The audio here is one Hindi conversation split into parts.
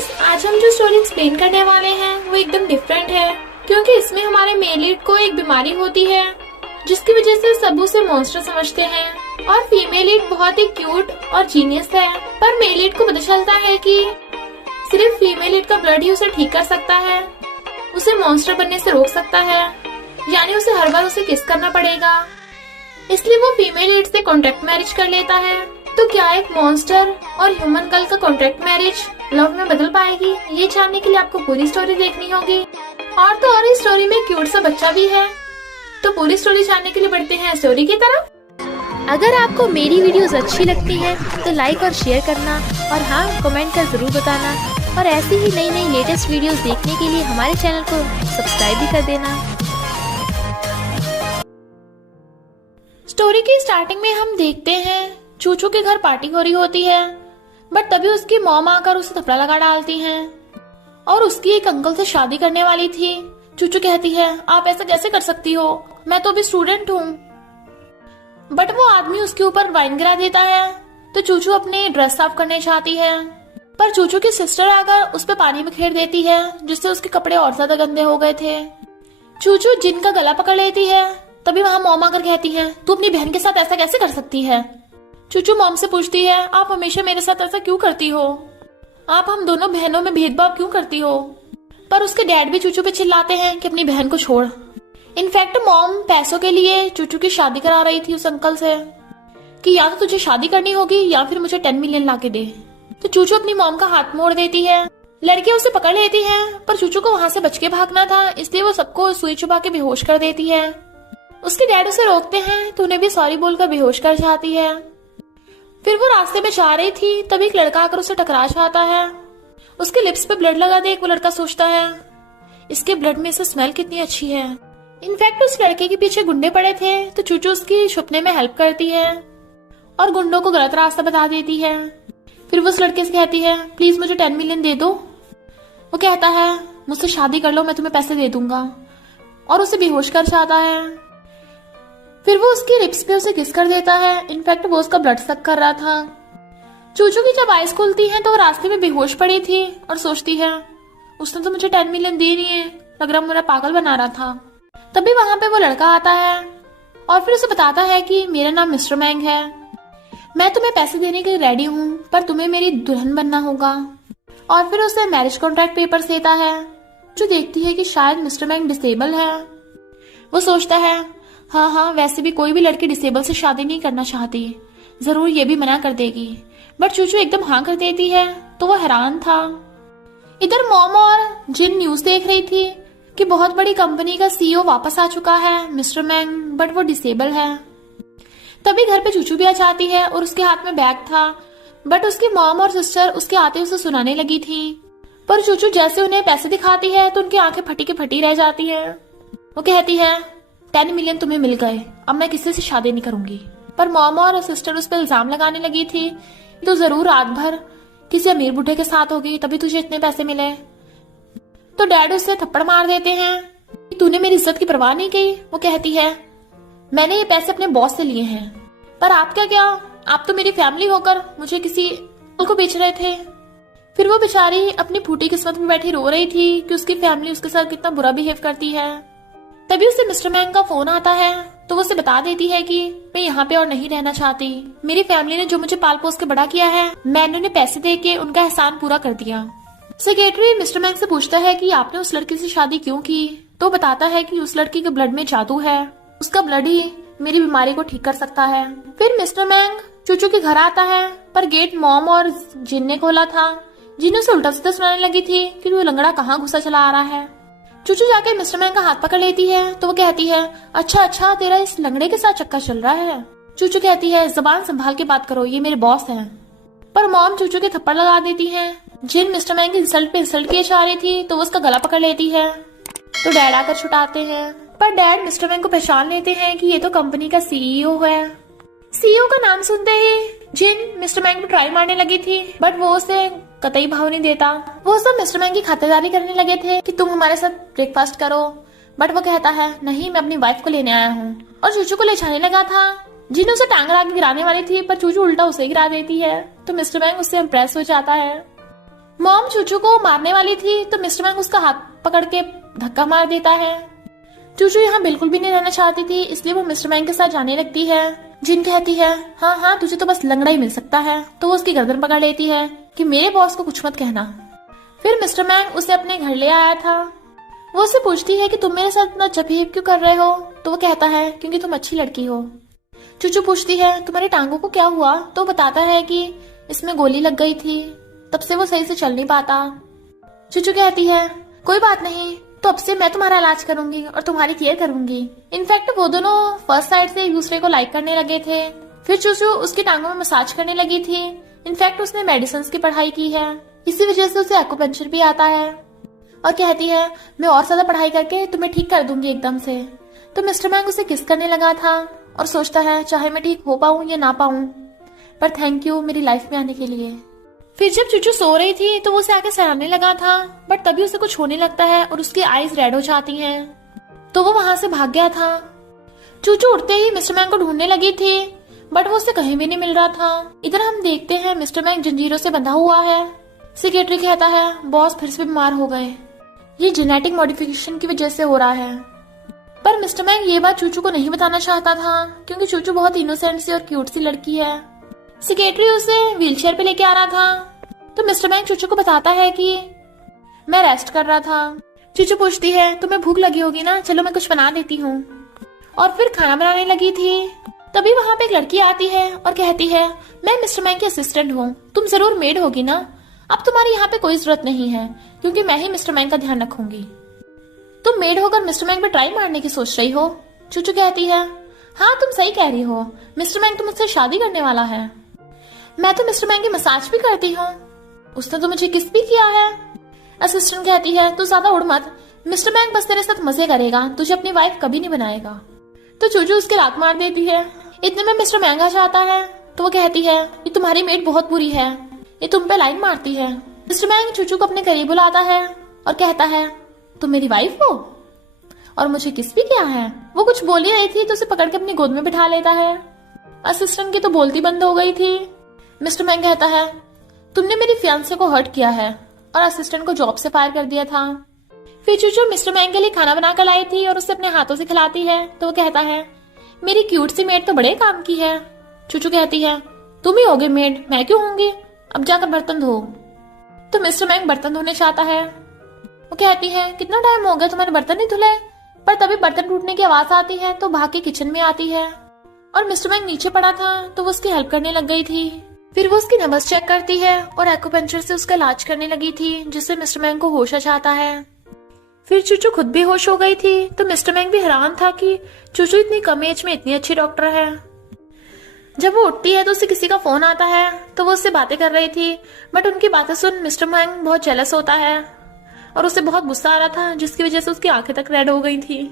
गाइस, आज हम जो स्टोरी एक्सप्लेन करने वाले हैं वो एकदम डिफरेंट है, क्योंकि इसमें हमारे मेल लीड को एक बीमारी होती है जिसकी वजह से सब उसे मॉन्स्टर समझते हैं और फीमेल लीड बहुत ही क्यूट और जीनियस है। पर मेल लीड को पता चलता है कि सिर्फ फीमेल लीड का ब्लड ही उसे ठीक कर सकता है, उसे मॉन्स्टर बनने से रोक सकता है, यानी उसे हर बार उसे किस करना पड़ेगा। इसलिए वो फीमेल लीड से कॉन्ट्रैक्ट मैरिज कर लेता है। तो क्या एक मॉन्स्टर और ह्यूमन गर्ल का कॉन्ट्रैक्ट मैरिज लव में बदल पाएगी? ये जानने के लिए आपको पूरी स्टोरी देखनी होगी। और तो और इस स्टोरी में क्यूट सा बच्चा भी है। तो पूरी स्टोरी जानने के लिए बढ़ते हैं स्टोरी की तरफ। अगर आपको मेरी वीडियोस अच्छी लगती है तो लाइक और शेयर करना, और हाँ, कमेंट कर जरूर बताना। और ऐसी ही नई नई लेटेस्ट वीडियोस देखने के लिए हमारे चैनल को सब्सक्राइब भी कर देना। स्टोरी की स्टार्टिंग में हम देखते हैं चूचू के घर पार्टी हो रही होती है, बट तभी उसकी मॉम आकर उसे थप्पड़ लगा डालती हैं और उसकी एक अंकल से शादी करने वाली थी। चूचू कहती है, आप ऐसा कैसे कर सकती हो, मैं तो अभी स्टूडेंट हूँ। बट वो आदमी उसके ऊपर वाइन गिरा देता है। तो चूचू अपने ड्रेस साफ करने चाहती है, पर चूचू की सिस्टर आकर उस पर पानी बिखेर देती है, जिससे उसके कपड़े और ज्यादा गंदे हो गए थे। चूचू जिन का गला पकड़ लेती है। तभी वहाँ मॉम आकर कहती है, तू अपनी बहन के साथ ऐसा कैसे कर सकती है? चूचू मॉम से पूछती है, आप हमेशा मेरे साथ ऐसा क्यों करती हो? आप हम दोनों बहनों में भेदभाव क्यों करती हो? पर उसके डैड भी चूचू पे चिल्लाते हैं कि अपनी बहन को छोड़। इनफैक्ट मॉम पैसों के लिए चूचू की शादी करा रही थी उस अंकल से कि या तो तुझे शादी करनी होगी या फिर मुझे 10 मिलियन ला के दे। तो चूचू अपनी मॉम का हाथ मोड़ देती है। लड़कियां उसे पकड़ लेती हैं, पर चूचू को वहां से बच के भागना था, इसलिए वो सबको सुई चुबा के बेहोश कर देती है। उसके डैड उसे रोकते हैं तो उन्हें भी सॉरी बोलकर बेहोश कर जाती है। फिर वो रास्ते में जा रही थी, तभी एक लड़का आकर उसे टकरा जाता है। उसके लिप्स पे ब्लड लगा देख वो लड़का सोचता है, इसके ब्लड में से स्मेल कितनी अच्छी है। इनफैक्ट उस लड़के के पीछे गुंडे पड़े थे, तो चूचू उसकी छुपने में हेल्प करती है और गुंडों को गलत रास्ता बता देती है। फिर वो उस लड़के से कहती है, प्लीज मुझे 10 मिलियन दे दो। वो कहता है, मुझसे शादी कर लो, मैं तुम्हें पैसे दे दूंगा, और उसे बेहोश कर जाता है। फिर वो उसकी लिप्स पे उसे किस कर देता है। इनफैक्ट वो उसका ब्लड सक कर रहा था। चूचू की जब आइज खुलती है तो वो रास्ते में बेहोश पड़ी थी और सोचती है, उसने तो मुझे 10 मिलियन दे दिए, लग रहा मेरा पागल बना रहा था। तभी वहां पे वो लड़का आता है और फिर उसे बताता है कि मेरा नाम मिस्टर मैंग है, मैं तुम्हें पैसे देने के लिए रेडी हूँ, पर तुम्हें मेरी दुल्हन बनना होगा। और फिर उसे मैरिज कॉन्ट्रैक्ट पेपर्स देता है। जो देखती है कि शायद मिस्टर मैंग डिसेबल है। वो सोचता है, हाँ, वैसे भी कोई भी लड़की डिसेबल से शादी नहीं करना चाहती, जरूर ये भी मना कर देगी। बट चूचू एकदम हाँ कर देती है, तो वो हैरान था। इधर मॉम और जिन न्यूज देख रही थी कि बहुत बड़ी कंपनी का सीईओ वापस आ चुका है, मिस्टर मैंग, बट वो डिसेबल है। तभी घर पे चूचू भी आ जाती है और उसके हाथ में बैग था, बट उसकी मॉम और सिस्टर उसके आते उसे सुनाने लगी थी। पर चूचू जैसे उन्हें पैसे दिखाती है तो उनकी आंखें फटी की फटी रह जाती है। वो कहती है, 10 मिलियन तुम्हें मिल गए, अब मैं किसी से शादी नहीं करूंगी। पर मॉम और सिस्टर उस पर इल्जाम लगाने लगी थी, तो जरूर रात भर किसी अमीर बुढ़े के साथ होगी तभी तुझे इतने पैसे मिले। तो डैड उससे थप्पड़ मार देते हैं, तूने मेरी इज्जत की परवाह नहीं की। वो कहती है, मैंने ये पैसे अपने बॉस से लिए हैं, पर आप क्या, आप तो मेरी फैमिली होकर मुझे किसी को बेच रहे थे। फिर वो बेचारी अपनी फूटी किस्मत में बैठी रो रही थी कि उसकी फैमिली उसके साथ कितना बुरा बिहेव करती है। तभी उसे मिस्टर मैंग का फोन आता है, तो वो उसे बता देती है कि मैं यहाँ पे और नहीं रहना चाहती। मेरी फैमिली ने जो मुझे पाल पोस के बड़ा किया है, मैंने उन्हें पैसे दे के उनका एहसान पूरा कर दिया। सेक्रेटरी मिस्टर मैंग से पूछता है कि आपने उस लड़की से शादी क्यों की? तो बताता है कि उस लड़की के ब्लड में जादू है, उसका ब्लड ही मेरी बीमारी को ठीक कर सकता है। फिर मिस्टर मैंग चूचू के घर आता है, पर गेट मॉम और जिन ने खोला था। जिन उसे उल्टा सीधा सुनाने लगी थी कि वो लंगड़ा कहाँ घुसा चला आ रहा है। चूचू जाके मिस्टर मैंग का हाथ पकड़ लेती है, तो वो कहती है, अच्छा, तेरा इस लंगड़े के साथ चक्कर चल रहा है। चूचू कहती है, जबान संभाल के बात करो, ये मेरे बॉस हैं। पर मॉम चूचू के थप्पड़ लगा देती है। जिन मिस्टर मैंग की इंसल्ट पे इंसल्ट किए जा रही थी, तो वो उसका गला पकड़ लेती है। तो डैड आकर छुटाते हैं, पर डैड मिस्टर मैंग को पहचान लेते हैं कि ये तो कंपनी का सीईओ है। सीईओ का नाम सुनते ही जिन मिस्टर मैंग को ट्राई मारने लगी थी, बट वो उसे कतई भाव नहीं देता। वो सब मिस्टर मैंग की खातिरदारी करने लगे थे कि तुम हमारे साथ ब्रेकफास्ट करो, बट वो कहता है, नहीं, मैं अपनी वाइफ को लेने आया हूँ। और चूचू को ले जाने लगा था। जिन उसे टांग लगा के गिराने वाली थी, पर चूचू उल्टा उसे गिरा देती है। तो मिस्टर मैंग उससे इम्प्रेस हो जाता है। मॉम चूचू को मारने वाली थी तो मिस्टर मैंग उसका हाथ पकड़ के धक्का मार देता है। चूचू यहाँ बिल्कुल भी नहीं रहना चाहती थी, इसलिए वो मिस्टर मैंग के साथ जाने लगती है। जिन कहती है हाँ हाँ तुझे तो बस लंगड़ा ही मिल सकता है, तो वो उसकी गर्दन पकड़ लेती है कि मेरे बॉस को कुछ मत कहना। फिर मिस्टर मैंग उसे अपने घर ले आया था। वो उससे पूछती है कि तुम मेरे साथ इतना बिहेव क्यों कर रहे हो, तो वो कहता है क्योंकि तुम अच्छी लड़की हो। चूचू पूछती है तुम्हारी टांगों को क्या हुआ, तो बताता है कि इसमें गोली लग गई थी, तब से वो सही से चल नहीं पाता। चूचू कहती है कोई बात नहीं, तो अब से मैं तुम्हारा इलाज करूंगी और तुम्हारी केयर करूंगी। इनफैक्ट वो दोनों फर्स्ट साइड से एक दूसरे को लाइक करने लगे थे। फिर चूचू उसकी टांगों में मसाज करने लगी थी। इनफैक्ट उसने मेडिसिन की पढ़ाई की है, इसी वजह से उसे एक्यूपंक्चर भी आता है। और कहती है मैं और ज्यादा पढ़ाई करके तुम्हें ठीक कर दूंगी एकदम से। तो मिस्टर मैंग उसे किस करने लगा था और सोचता है चाहे मैं ठीक हो पाऊं या ना पाऊं, पर थैंक यू मेरी लाइफ में आने के लिए। फिर जब चूचू सो रही थी तो वो उसे आके सहलाने लगा था, बट तभी उसे कुछ होने लगता है और उसकी आईज रेड हो जाती हैं, तो वो वहां से भाग गया था। चूचू उठते ही मिस्टर मैंग को ढूंढने लगी थी, बट वो उसे कहीं भी नहीं मिल रहा था। इधर हम देखते हैं मिस्टर मैंग जंजीरों से बंधा हुआ है। सेक्रेटरी कहता है बॉस फिर से बीमार हो गए, ये जेनेटिक मॉडिफिकेशन की वजह से हो रहा है। पर मिस्टर मैंग ये बात चूचू को नहीं बताना चाहता था, क्योंकि चूचू बहुत इनोसेंट सी और क्यूट सी लड़की है। सेक्रेटरी उसे व्हीलचेयर पे लेके आ रहा था, तो मिस्टर मैंग चूचू को बताता है कि मैं रेस्ट कर रहा था। चूचू पूछती है तुम्हें भूख लगी होगी ना, चलो मैं कुछ बना देती हूँ। और फिर खाना बनाने लगी थी। तभी वहाँ पे एक लड़की आती है और कहती है मैं मिस्टर मैंग की असिस्टेंट हूँ, तुम जरूर मेड होगी ना, अब तुम्हारी यहाँ पे कोई जरूरत नहीं है क्योंकि मैं ही मिस्टर मैंग का ध्यान रखूंगी। तुम मेड होकर मिस्टर मैंग पे ट्राई मारने की सोच रही हो। चूचू कहती है हाँ तुम सही कह रही हो, मिस्टर मैंग तो मुझसे शादी करने वाला है। मैं तो मिस्टर मैंग की मसाज भी करती हूँ, उसने तो मुझे किस भी किया है। असिस्टेंट कहती है तू ज्यादा उड़ मत, मिस्टर मैंग बस तेरे साथ मजे करेगा, तुझे अपनी वाइफ कभी नहीं बनाएगा। तो चूचू उसके लात मार देती है। इतने में मिस्टर मैंग आ जाता है, तो वो कहती है ये तुम्हारी मेड बहुत बुरी है, ये तुम पे लाइन मारती है। मिस्टर मैंग चूचू को अपने करीब बुलाता है और कहता है तुम मेरी वाइफ हो और मुझे किस भी किया है। वो कुछ बोल ही रही थी तो उसे पकड़ के अपनी गोद में बिठा लेता है। असिस्टेंट की तो बोलती बंद हो गई थी। मिस्टर मैंग कहता है तुमने मेरी फियांसे को हर्ट किया है और असिस्टेंट को जॉब से फायर कर दिया था। फिर चूचू मिस्टर मैंग के लिए खाना बनाकर लाई थी और उसे अपने हाथों से खिलाती है, तो वो कहता है मेरी क्यूट सी मेड तो बड़े काम की है। चूचू कहती है तुम ही होगे मेड, मैं क्यों होंगी, अब जाकर बर्तन धो। तो मिस्टर मैंग बर्तन धोने चाहता है। वो कहती है कितना टाइम हो गया तुम्हारे बर्तन नहीं धुले। पर तभी बर्तन टूटने की आवाज आती है, तो भाग के किचन में आती है और मिस्टर मैंग नीचे पड़ा था तो वो उसकी हेल्प करने लग गई थी। फिर वो उसकी नब्ज चेक करती है और एक्यूपंक्चर से उसका इलाज करने लगी थी, जिससे मिस्टर मैंग को होश आ जाता है। फिर चूचू खुद भी होश हो गई थी, तो मिस्टर मैंग भी हैरान था कि चूचू इतनी कम एज में इतनी अच्छी डॉक्टर है। जब वो उठती है तो उसे किसी का फोन आता है, तो वो उससे बातें कर रही थी, बट उनकी बातें सुन मिस्टर मैंग बहुत जेलस होता है और उसे बहुत गुस्सा आ रहा था, जिसकी वजह से उसकी आंखें तक रेड हो गई थी।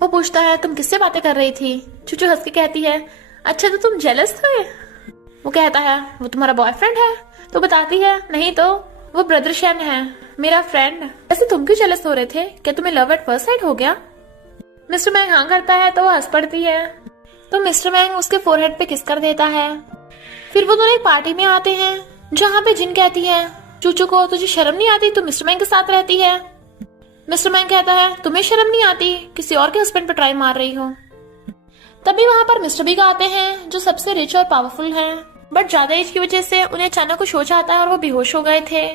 वो पूछता है तुम किससे बातें कर रही थी। चूचू हंस के कहती है अच्छा तो तुम जेलस थे। वो कहता है वो तुम्हारा बॉयफ्रेंड है। तो बताती है नहीं तो वो ब्रदर शैन है, मेरा फ्रेंड। ऐसे तुम क्यों जेलस हो रहे थे, क्या तुम्हें लव एट फर्स्ट साइट हो गया। मिस्टर मैंग हाँ करता है तो वो हंस पड़ती है, तो मिस्टर मैंग उसके फोरहेड पे किस कर देता है। फिर वो दोनों एक पार्टी में आते हैं, जहाँ पे जिन कहती है चूचू को तुझे शर्म नहीं आती, तू मिस्टर मैंग के साथ रहती है। मिस्टर मैंग कहता है तुम्हें शर्म नहीं आती, किसी और के हस्बैंड पे ट्राई मार रही हो। तभी वहाँ पर मिस्टर बिग आते हैं, जो सबसे रिच और पावरफुल हैं, बट ज्यादा एज की वजह से उन्हें अचानक कुछ हो जाता है और वो बेहोश हो गए थे।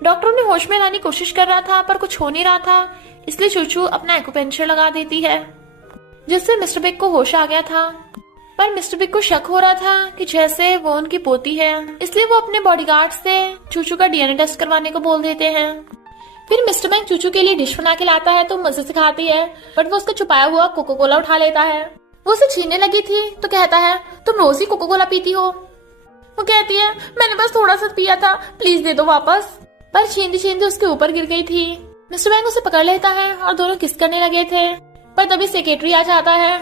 डॉक्टर उन्हें होश में लाने की कोशिश कर रहा था, पर कुछ हो नहीं रहा था, इसलिए चूचू अपना एक्यूपंक्चर लगा देती है, जिससे मिस्टर बिग को होश आ गया था। पर मिस्टर बिग को शक हो रहा था कि जैसे वो उनकी पोती है, इसलिए वो अपने बॉडीगार्ड से चूचू का डीएनए टेस्ट करवाने को बोल देते हैं। फिर मिस्टर मैंग चूचू के लिए डिश बना के लाता है, तो मजे से खाती है, बट वो उसका छुपाया हुआ कोको कोला उठा लेता है। वो उसे छीनने लगी थी, तो कहता है तुम रोज ही कोको कोला पीती हो। वो कहती है मैंने बस थोड़ा सा पिया था, प्लीज दे दो वापस। पर छीनते छीनते उसके ऊपर गिर गई थी। मिस्टर मैंग उसे पकड़ लेता है और दोनों किस करने लगे थे, पर तभी सेक्रेटरी आ जाता है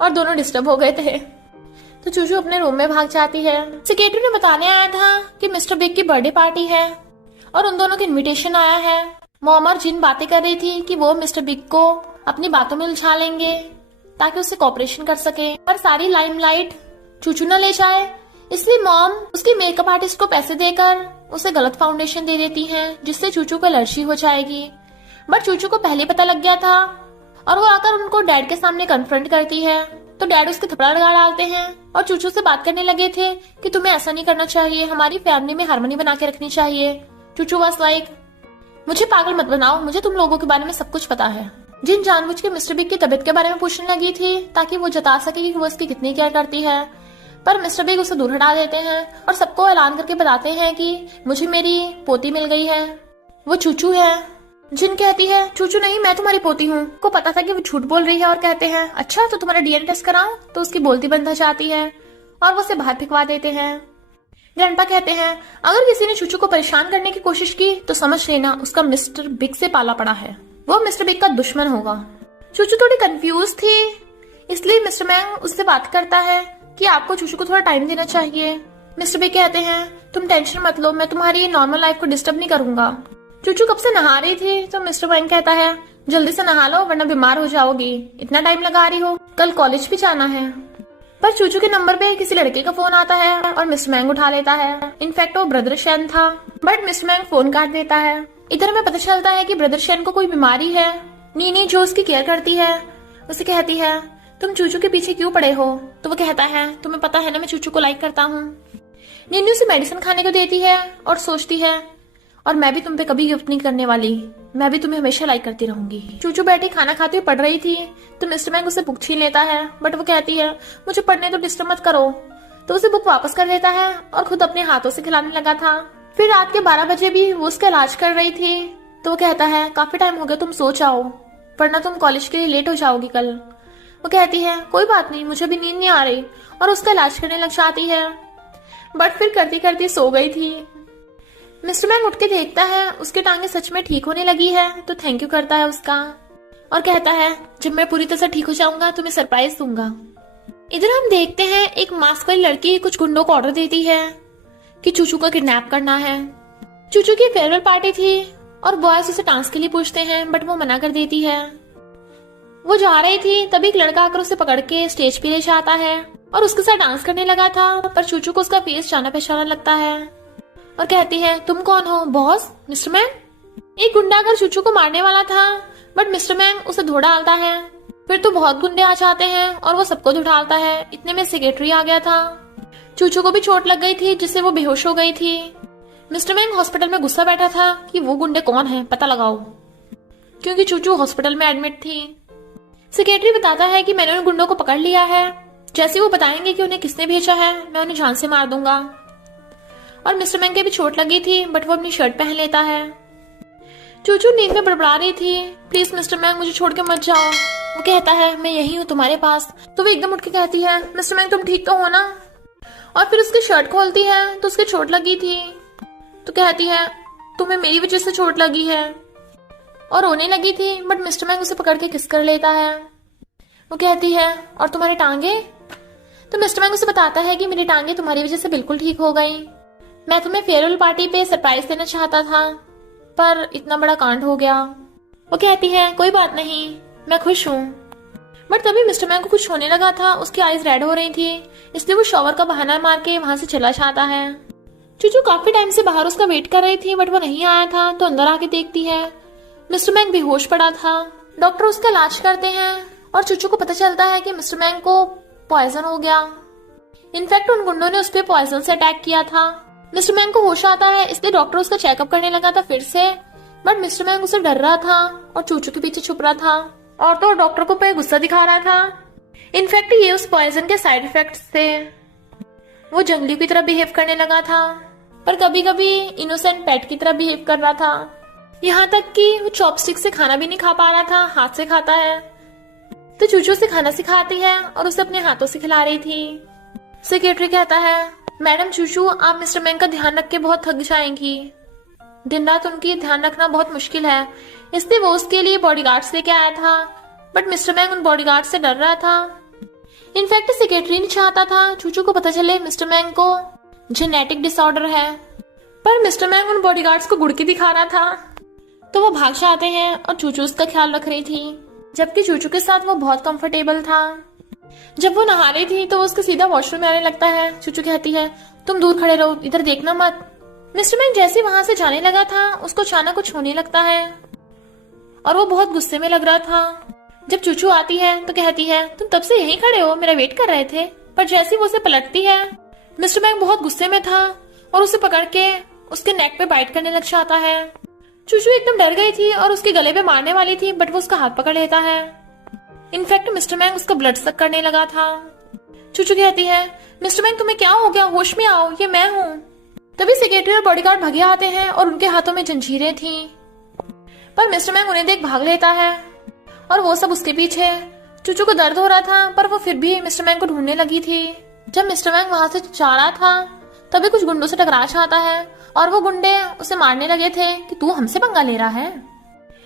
और दोनों डिस्टर्ब हो गए थे, तो चूचू अपने रूम में भाग जाती है। सेक्रेटरी ने बताने आया था कि मिस्टर बिग की बर्थडे पार्टी है और उन दोनों की इनविटेशन आया है। मॉम और जिन बातें कर रही थी कि वो मिस्टर बिग को अपनी बातों में उलझा लेंगे ताकि उससे कॉपरेशन कर सके, पर सारी लाइमलाइट चूचू न ले जाए, इसलिए मॉम उसकी मेकअप आर्टिस्ट को पैसे देकर उसे गलत फाउंडेशन दे देती हैं, जिससे चूचू को एलर्जी हो जाएगी। बट चूचू को पहले पता लग गया था और वो आकर उनको डैड के सामने कन्फ्रंट करती है। तो डैड उसके थप्पड़ लगा डालते हैं और चूचू से बात करने लगे थे कि तुम्हें ऐसा नहीं करना चाहिए, हमारी फैमिली में हार्मनी बना के रखनी चाहिए। चूचू वाज लाइक, मुझे पागल मत बनाओ, मुझे तुम लोगों के बारे में सब कुछ पता है। जिन जानबूझ के मिस्टर बिग की तबीयत के बारे में पूछने लगी थी ताकि वो जता सके कि वो इसकी कितनी केयर करती है, पर मिस्टर बिग उसे दूर हटा देते हैं और सबको ऐलान करके बताते हैं कि मुझे मेरी पोती मिल गई है, वो चूचू है। जिन कहती है, चूचू नहीं, मैं तुम्हारी पोती हूँ। को पता था कि वो झूठ बोल रही है और कहते हैं, अच्छा तो तुम्हारा डीएनए टेस्ट कराओ। तो उसकी बोलती बंद हो जाती है और वो उसे बाहर फेंकवा देते हैं। ग्रैंडपा कहते हैं, अगर किसी ने चूचू को परेशान करने की कोशिश की तो समझ लेना उसका मिस्टर बिग से पाला पड़ा है, वो मिस्टर बिग का दुश्मन होगा। चूचू थोड़ी कंफ्यूज थी, इसलिए मिस्टर मैंग उससे बात करता है कि आपको चूचू को थोड़ा टाइम देना चाहिए। मिस्टर बिग कहते हैं, तुम टेंशन मत लो, मैं तुम्हारी नॉर्मल लाइफ को डिस्टर्ब नहीं करूंगा। चूचू कब से नहा रही थी तो मिस्टर मैंग कहता है, जल्दी से नहा लो वरना बीमार हो जाओगी, इतना टाइम लगा रही हो, कल कॉलेज भी जाना है। पर चूचू के नंबर पे किसी लड़के का फोन आता है और मिस्टर मैंग उठा लेता है। इनफैक्ट वो ब्रदर शेन था, बट मिस्टर मैंग फोन काट देता है। इधर हमें पता चलता है कि ब्रदर शेन को कोई बीमारी है। नीनी जो उसकी केयर करती है उसे कहती है, तुम चूचू के पीछे क्यों पड़े हो? तो वो कहता है, तुम्हें पता है ना मैं चूचू को लाइक करता हूँ। नीनी उसे मेडिसिन खाने को देती है और सोचती है, और मैं भी तुम पे कभी गिफ्ट नहीं करने वाली, मैं भी तुम्हें हमेशा लाइक करती रहूंगी। चूचू बैठी खाना खाते हुए पढ़ रही थी तो मिस्टर मैंग उसे बुक छीन लेता है, बट वो कहती है, मुझे पढ़ने तो डिस्टर्ब मत करो। तो उसे बुक वापस कर देता है और खुद अपने हाथों से खिलाने लगा था। फिर रात के 12 बजे भी वो उसका इलाज कर रही थी तो वो कहता है, काफी टाइम हो गया, तुम सो जाओ वरना तुम कॉलेज के लिए लेट हो जाओगी कल। वो कहती है, कोई बात नहीं, मुझे भी नींद नहीं आ रही, और उसका इलाज करने लग जाती है, बट फिर करती करती सो गई थी। मिस्टर मैंग उठ के देखता है उसकी टांगे सच में ठीक होने लगी है तो थैंक यू करता है उसका और कहता है, जब मैं पूरी तरह से ठीक हो जाऊंगा तो मैं सरप्राइज दूंगा। इधर हम देखते हैं एक मास्क वाली लड़की कुछ गुंडों को ऑर्डर देती है कि चूचू का किडनैप करना है। चूचू की फेयरवेल पार्टी थी और बॉयज उसे डांस के लिए पूछते हैं, बट वो मना कर देती है। वो जा रही थी तभी एक लड़का आकर उसे पकड़ के स्टेज पे ले जाता है और उसके साथ डांस करने लगा था, पर चूचू को उसका फेस जाना पहचाना लगता है और कहती है, तुम कौन हो? बॉस? मिस्टर मैंग? एक गुंडा अगर चूचू को मारने वाला था, बट मिस्टर मैंग उसे धो डालता है। फिर तो बहुत गुंडे आ जाते हैं और वो सबको धो डालता है। इतने में सेक्रेटरी आ गया था। चूचू को भी चोट लग गई थी जिससे वो बेहोश हो गई थी। मिस्टर मैंग हॉस्पिटल में गुस्सा बैठा था कि वो गुंडे कौन है, पता लगाओ, क्योंकि चूचू हॉस्पिटल में एडमिट थी। सेक्रेटरी बताता है कि मैंने उन गुंडों को पकड़ लिया है, जैसे वो बताएंगे कि उन्हें किसने भेजा है मैं उन्हें जान से मार दूंगा। और मिस्टर मैंग के भी चोट लगी थी, बट वो अपनी शर्ट पहन लेता है। चूचू नींद में बड़बड़ा रही थी, प्लीज मिस्टर मैंग मुझे छोड़ के मत जाओ। वो कहता है, मैं यही हूँ तुम्हारे पास। तो वो एकदम उठ के कहती है, मिस्टर मैंग तुम ठीक तो हो ना? और फिर उसकी शर्ट खोलती है तो उसके चोट लगी थी। तो कहती है, तुम्हें मेरी वजह से चोट लगी है, और रोने लगी थी, बट मिस्टर मैंग उसे पकड़ के किस कर लेता है। वो कहती है, और तुम्हारी टांगे? तो मिस्टर मैंग उसे बताता है कि मेरी टांगे तुम्हारी वजह से बिल्कुल ठीक हो गई। मैं तुम्हें फेयरवेल पार्टी पे सरप्राइज देना चाहता था, पर इतना बड़ा कांड हो गया। वो कहती है, कोई बात नहीं, मैं खुश हूँ। बट तभी मिस्टर मैंग को कुछ होने लगा था, उसकी आईज रेड हो रही थी, इसलिए वो शॉवर का बहाना मार के वहां से चला जाता है। चूचू काफी टाइम से बाहर उसका वेट कर रही थी, बट वो नहीं आया था, तो अंदर आके देखती है मिस्टर मैंग बेहोश पड़ा था। डॉक्टर उसका इलाज करते हैं और चूचू को पता चलता है कि मिस्टर मैंग को पॉइजन हो गया। इनफैक्ट उन गुंडों ने उस पर पॉइजन से अटैक किया था। मिस्टर मैंग को होश आता है, इसलिए डॉक्टर उसका चेकअप करने लगा था फिर से, बट मिस्टर मैंग उसे डर रहा था और चूचू के पीछे छुप रहा था और तो डॉक्टर को पे गुस्सा दिखा रहा था। इनफैक्ट ये उस पॉइजन के साइड इफेक्ट्स थे। वो जंगली की तरह बिहेव करने लगा था, पर कभी कभी इनोसेंट पेट की तरह बिहेव कर रहा था। यहाँ तक कि वो चॉपस्टिक से खाना भी नहीं खा पा रहा था, हाथ से खाता है। तो चूचू से खाना सिखाती है और उसे अपने हाथों से खिला रही थी। सेक्रेटरी कहता है, मैडम चूचू आप मिस्टर मैंग का ध्यान रख के बहुत थक जाएंगी, दिन रात उनकी ध्यान रखना बहुत मुश्किल है, इसलिए वो उसके लिए बॉडीगार्ड्स लेके आया था, बट मिस्टर मैंग उन बॉडीगार्ड से डर रहा था। इनफैक्ट सेक्रेटरी नहीं चाहता था चूचू को पता चले मिस्टर मैंग को जेनेटिक डिसऑर्डर है, पर मिस्टर मैंग उन बॉडीगार्ड्स को गुड़की दिखा रहा था, तो वो भाग जाते हैं और चूचू उसका ख्याल रख रही थी, जबकि चूचू के साथ वो बहुत कंफर्टेबल था। जब वो नहा रही थी तो वो उसके सीधा वॉशरूम में आने लगता है। चूचू कहती है तुम दूर खड़े रहो, इधर देखना मत। मिस्टर मैंग जैसे वहां से जाने लगा था उसको अचानक कुछ होने लगता है और वो बहुत गुस्से में लग रहा था। जब चूचू आती है तो कहती है तुम तब से यहीं खड़े हो, मेरा वेट कर रहे थे। पर जैसे वो उसे पलटती है, मिस्टर मैंग बहुत गुस्से में था और उसे पकड़ के उसके नेक पे बाइट करने लग जाता है। चूचू एकदम डर गई थी और उसके गले पे मारने वाली थी, बट वो उसका हाथ पकड़ लेता है। इनफैक्ट मिस्टर मैंग उसका ब्लड सक करने लगा था। चूचू कहती है मिस्टर मैंग तुम्हें क्या हो गया, होश में आओ, ये मैं हूँ। तभी सेक्रेटरी और बॉडीगार्ड भगे आते हैं और उनके हाथों में जंजीरें थी, पर मिस्टर मैंग उन्हें देख भाग लेता है और वो सब उसके पीछे। चूचू को दर्द हो रहा था पर वो फिर भी मिस्टर मैंग को ढूंढने लगी थी। जब मिस्टर मैंग वहां से जा रहा था तभी कुछ गुंडों से टकरा जाता है और वो गुंडे उसे मारने लगे थे कि तू हमसे पंगा ले रहा है।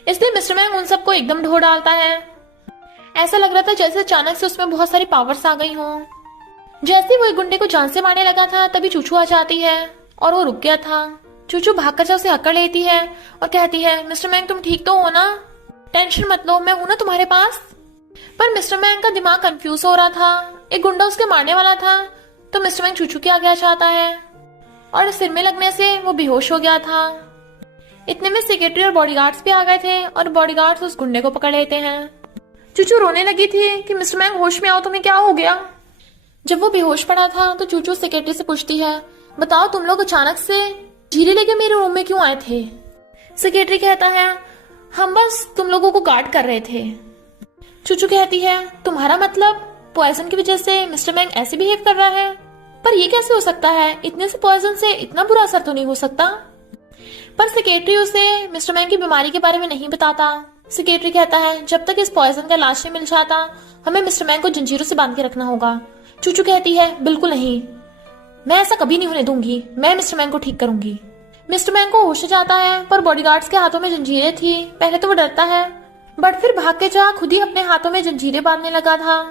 इसलिए मिस्टर मैंग उन सबको एकदम ढो डालता है। ऐसा लग रहा था जैसे अचानक से उसमें बहुत सारी पावर्स आ गई हों। जैसे वो एक गुंडे को जान से मारने लगा था तभी चूचू आ जाती है और वो रुक गया था। चूचू भागकर उसे हकड़ लेती है और कहती है मिस्टर मैंग तुम ठीक तो हो ना, टेंशन मत लो, मैं हूं ना तुम्हारे पास। पर मिस्टर मैंग का दिमाग कंफ्यूज हो रहा था। एक गुंडा उसके मारने वाला था तो मिस्टर मैंग चूचू के आगे आ जाता है और सिर में लगने से वो बेहोश हो गया था। इतने में सेक्रेटरी और बॉडीगार्ड्स भी आ गए थे और बॉडीगार्ड्स उस गुंडे को पकड़ लेते हैं। चूचू रोने लगी थी कि मिस्टर मैंग होश में आओ, तुम्हें क्या हो गया। जब वो बेहोश पड़ा था तो चूचू सेक्रेटरी से पूछती है बताओ तुम लोग अचानक से जीरे लेके मेरे रूम में क्यों आए थे। सेक्रेटरी कहता है हम बस तुम लोगों को गार्ड कर रहे थे। चूचू कहती है तुम्हारा मतलब पॉइजन की वजह से मिस्टर मैंग ऐसे बिहेव कर रहा है, पर ये कैसे हो सकता है, इतने से पॉइजन से इतना बुरा असर तो नहीं हो सकता। पर सेक्रेटरी उसे मिस्टर मैंग की बीमारी के बारे में नहीं बताता। सेक्रेटरी कहता है जब तक इस पॉइजन का इलाज नहीं मिल जाता हमें मिस्टर मैंग को जंजीरों से बांध के रखना होगा। चूचू कहती है बिल्कुल नहीं, मैं ऐसा कभी नहीं होने दूंगी, मैं मिस्टर मैंग को ठीक करूंगी। मिस्टर मैंग को होश जाता है पर बॉडीगार्ड्स के हाथों में जंजीरें थी। पहले तो वो डरता है बट फिर भाग के जा खुद ही अपने हाथों में जंजीरें बांधने लगा था।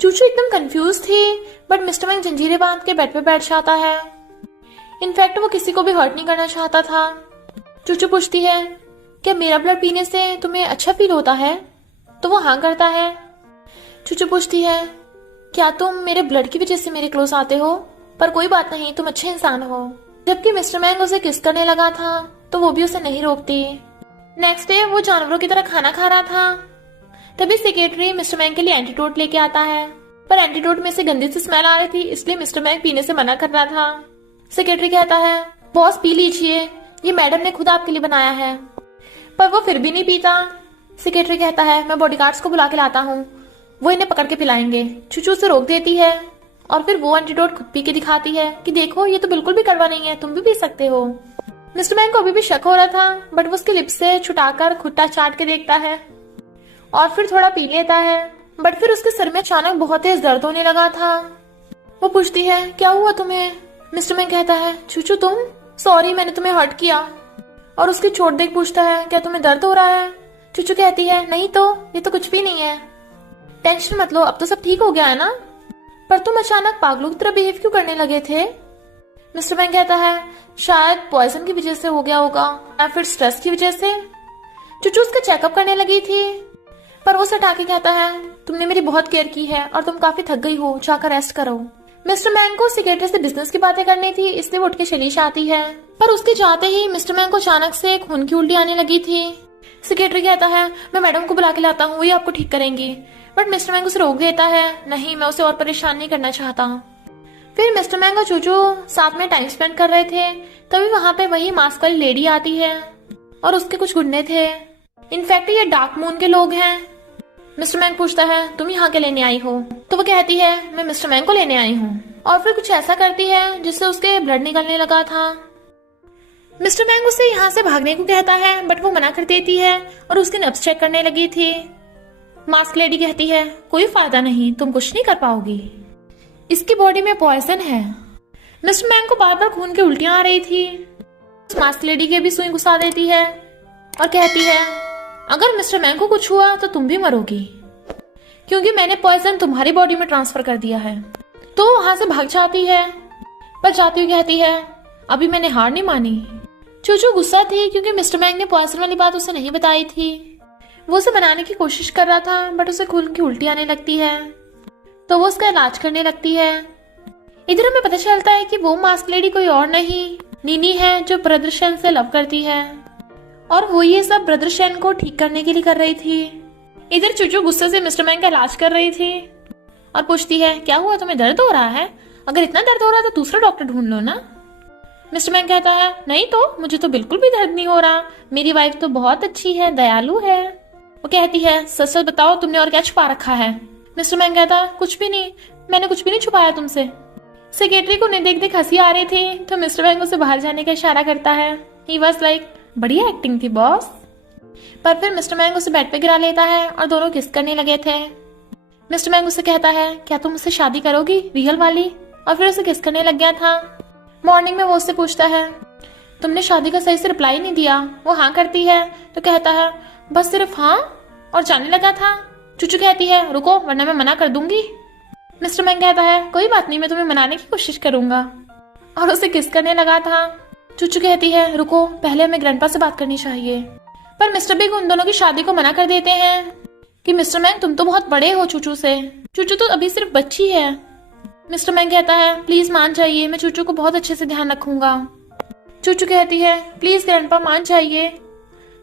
चूचू एकदम कंफ्यूज थी बट मिस्टर मैंग जंजीरें बांध के बेड पे बैठ जाता है। इनफैक्ट वो किसी को भी हर्ट नहीं करना चाहता था। चूचू पूछती है क्या मेरा ब्लड पीने से तुम्हें अच्छा फील होता है, तो वो हाँ करता है। चूचू पूछती है क्या तुम मेरे ब्लड की वजह से मेरे क्लोज आते हो, पर कोई बात नहीं, तुम अच्छे इंसान हो। जबकि मिस्टर मैंग उसे किस करने लगा था तो वो भी उसे नहीं रोकती। नेक्स्ट डे वो जानवरों की तरह खाना खा रहा था। तभी सेक्रेटरी मिस्टर मैंग के लिए एंटीडोट लेके आता है, पर एंटीडोट में से गंदी सी स्मेल आ रही थी, इसलिए मिस्टर मैंग पीने से मना कर रहा था। सेक्रेटरी कहता है बॉस पी लीजिए, ये मैडम ने खुद आपके लिए बनाया है, पर वो फिर भी नहीं पीता। सेक्रेटरी कहता है मैं बॉडीगार्ड्स को बुला के लाता हूँ, वो इन्हें पकड़ के पिलाएंगे। चूचू उसे रोक देती है और फिर वो एंटीडोट खुद पी के दिखाती है कि देखो ये तो बिल्कुल भी कड़वा नहीं है, तुम भी पी सकते हो। मिस्टर मैंग को अभी भी शक हो रहा था बट वो उसके लिप्स से छुटाकर खुट्टा चाट के देखता है और फिर थोड़ा पी लेता है। बट फिर उसके सर में अचानक बहुत तेज दर्द होने लगा था। वो पूछती है क्या हुआ तुम्हें। मिस्टर मैंग कहता है चूचू तुम, सॉरी मैंने तुम्हें हर्ट किया। और उसकी चोट देख पूछता है क्या तुम्हें दर्द हो रहा है। चूचू कहती है नहीं तो, ये तो कुछ भी नहीं है, टेंशन मत लो, अब तो सब ठीक हो गया है ना। पर तुम अचानक पागलों की तरह बिहेव क्यों करने लगे थे। मिस्टर मैंग कहता है शायद पॉइजन की वजह से हो गया होगा या फिर स्ट्रेस की वजह से। चूचू उसका चेकअप करने लगी थी पर वो सटा के कहता है तुमने मेरी बहुत केयर की है और तुम काफी थक गई हो, जाकर रेस्ट करो। मिस्टर मैंग को सेक्रेटरी से बिजनेस की बातें करनी थी, इसलिए वो उठ के चली जाती है। पर उसके जाते ही मिस्टर मैंग को अचानक से खून की उल्टी आने लगी थी। सेक्रेटरी कहता है मैं मैडम को बुला के लाता हूँ, ये आपको ठीक करेंगी। बट मिस्टर मैंग उसे रोक देता है, नहीं मैं उसे और परेशान नहीं करना चाहता। फिर मिस्टर मैंग और चूचू साथ में टाइम स्पेंड कर रहे थे, तभी वहां पे वही मास्क वाली लेडी आती है और उसके कुछ गुंडे थे। इनफैक्ट ये डार्क मून के लोग हैं। मिस्टर मैंग पूछता है तुम यहाँ के लेने आई हो, तो वो कहती है मैं मिस्टर मैंग को लेने आई हूँ। और फिर कुछ ऐसा करती है जिससे उसके ब्लड निकलने लगा था। मिस्टर मैंग उससे यहाँ से भागने को कहता है बट वो मना कर देती है और उसकी नब्ज चेक करने लगी थी। मास्क लेडी कहती है कोई फायदा नहीं, तुम कुछ नहीं कर पाओगी, इसकी बॉडी में पॉइजन है। मिस्टर मैंग को बार बार खून की उल्टियां आ रही थी। उस मास्क लेडी के भी सुई घुसा देती है और कहती है अगर मिस्टर मैंग को कुछ हुआ तो तुम भी मरोगी, क्योंकि मैंने पॉइजन तुम्हारी बॉडी में ट्रांसफर कर दिया है। तो वहां से भाग जाती है, पर जाती हुई कहती है अभी मैंने हार नहीं मानी। चूचू गुस्सा थी क्योंकि मिस्टर मैंग ने पॉइजन वाली बात उसे नहीं बताई थी। वो उसे मनाने की कोशिश कर रहा था बट उसे खून की उल्टी आने लगती है। तो वो उसका इलाज करने लगती है। इधर हमें पता चलता है कि वो मास्क लेडी कोई और नहीं, नीनी है, जो ब्रदर शेन से लव करती है और वो ये सब ब्रदर शेन को ठीक करने के लिए कर रही थी। इधर चूचू गुस्से से मिस्टर मैंग का इलाज कर रही थी और पूछती है, क्या हुआ, तुम्हें दर्द हो रहा है? अगर इतना दर्द हो रहा है तो दूसरा डॉक्टर ढूंढ लो ना। मिस्टर मैंग कहता है, नहीं तो मुझे तो बिल्कुल भी दर्द नहीं हो रहा, मेरी वाइफ तो बहुत अच्छी है, दयालु है। वो कहती है, सच सच बताओ तुमने और क्या छुपा रखा है? मिस्टर मैंग कहता है, कुछ भी नहीं, मैंने कुछ भी नहीं छुपाया तुमसे। सेक्रेटरी को उन्हें देख देख हंसी आ रही थी तो मिस्टर मैंग उसे बाहर जाने का इशारा करता है। ही वाज लाइक, बढ़िया एक्टिंग थी बॉस। पर फिर मिस्टर मैंग उसे बेड पे गिरा लेता है और दोनों किस करने लगे थे। मिस्टर मैंग उसे कहता है, क्या तुम मुझसे शादी करोगी, रियल वाली? और फिर उसे किस करने लग गया था। मॉर्निंग में वो उससे पूछता है, तुमने शादी का सही से रिप्लाई नहीं दिया। वो हाँ करती है तो कहता है, बस सिर्फ हाँ, और जाने लगा था। चूचू कहती है, रुको वरना मैं मना कर दूंगी। मिस्टर मैंग कहता है, कोई बात नहीं, मैं तुम्हें मनाने की कोशिश करूंगा, और उसे किस करने लगा था। चूचू कहती है, रुको पहले हमें ग्रैंडपा से बात करनी चाहिए। पर मिस्टर बिग उन दोनों की शादी को मना कर देते हैं कि मिस्टर मैंग तुम तो बहुत बड़े हो चूचू से, चूचू तो अभी सिर्फ बच्ची है। मिस्टर मैंग कहता है, प्लीज मान जाइए, मैं चूचू को बहुत अच्छे से ध्यान रखूंगा। चूचू कहती है, प्लीज ग्रैंडपा मान जाइए,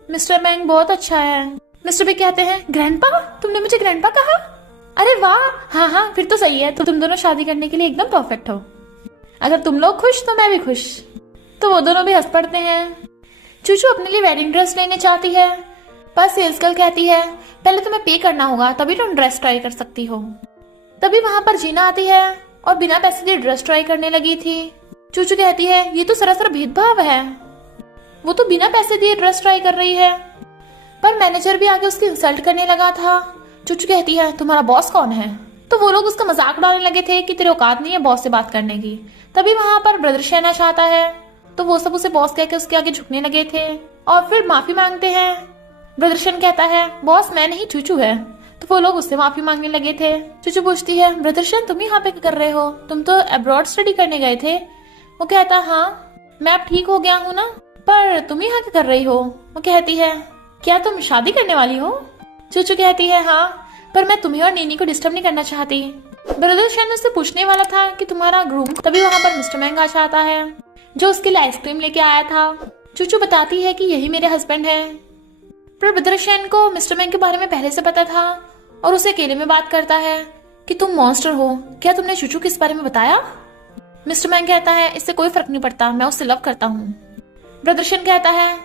मिस्टर मैंग बहुत अच्छा है। मिस्टर बिग कहते हैं, ग्रैंडपा, तुमने मुझे ग्रैंडपा कहा? अरे वाह, हाँ हाँ फिर तो सही है, तो तुम दोनों शादी करने के लिए एकदम परफेक्ट हो। अगर तुम लोग खुश तो मैं भी खुश। तो वो दोनों भी हंस पड़ते हैं। चूचू अपने लिए वेडिंग ड्रेस लेने चाहती है, पर सेल्स गर्ल कहती है, पहले तुम्हें पे करना होगा तभी तुम ड्रेस ट्राई कर सकती हो। तभी वहां पर जीना आती है और बिना पैसे दिए ड्रेस ट्राई करने लगी थी। चूचू कहती है, ये तो सरासर भेदभाव है, वो तो बिना पैसे दिए ड्रेस ट्राई कर रही है। पर मैनेजर भी आके उसकी इंसल्ट करने लगा था। चूचू कहती है, तुम्हारा बॉस कौन है? तो वो लोग उसका मजाक उड़ाने लगे थे कि तेरे औकात नहीं है बॉस से बात करने की। तभी वहां पर ब्रदर शेन चाहता है तो वो सब उसे बॉस कहकर उसके आगे झुकने लगे थे और फिर माफी मांगते हैं। ब्रदर शेन कहता है, बॉस मैं नहीं, चूचू है। तो वो लोग उससे माफी मांगने लगे थे। चूचू पूछती है, ब्रदर शेन तुम यहाँ पे क्या कर रहे हो? तुम तो अब्रॉड स्टडी करने गए थे। वो कहता है, हाँ मैं अब ठीक हो गया हूँ ना, पर तुम यहाँ क्या कर रही हो? वो कहती है, क्या तुम शादी करने वाली हो? चूचू कहती है, हाँ, पर मैं तुम्हें और नीनी को डिस्टर्ब नहीं करना चाहती। ब्रदर शेन उससे पूछने वाला था कि तुम्हारा ग्रूम। तभी वहाँ पर मिस्टर मैंग आ जाता है जो उसके लिए आइसक्रीम लेके आया था। चूचू बताती है कि यही मेरे हस्बैंड है। पर ब्रदर शेन को मिस्टर मैंग के बारे में पहले से पता था और उसे अकेले में बात करता है कि तुम मॉन्स्टर हो, क्या तुमने चूचू के इस बारे में बताया? मिस्टर मैंग कहता है, इससे कोई फर्क नहीं पड़ता, मैं उससे लव करता हूँ। ब्रदर शेन कहता है,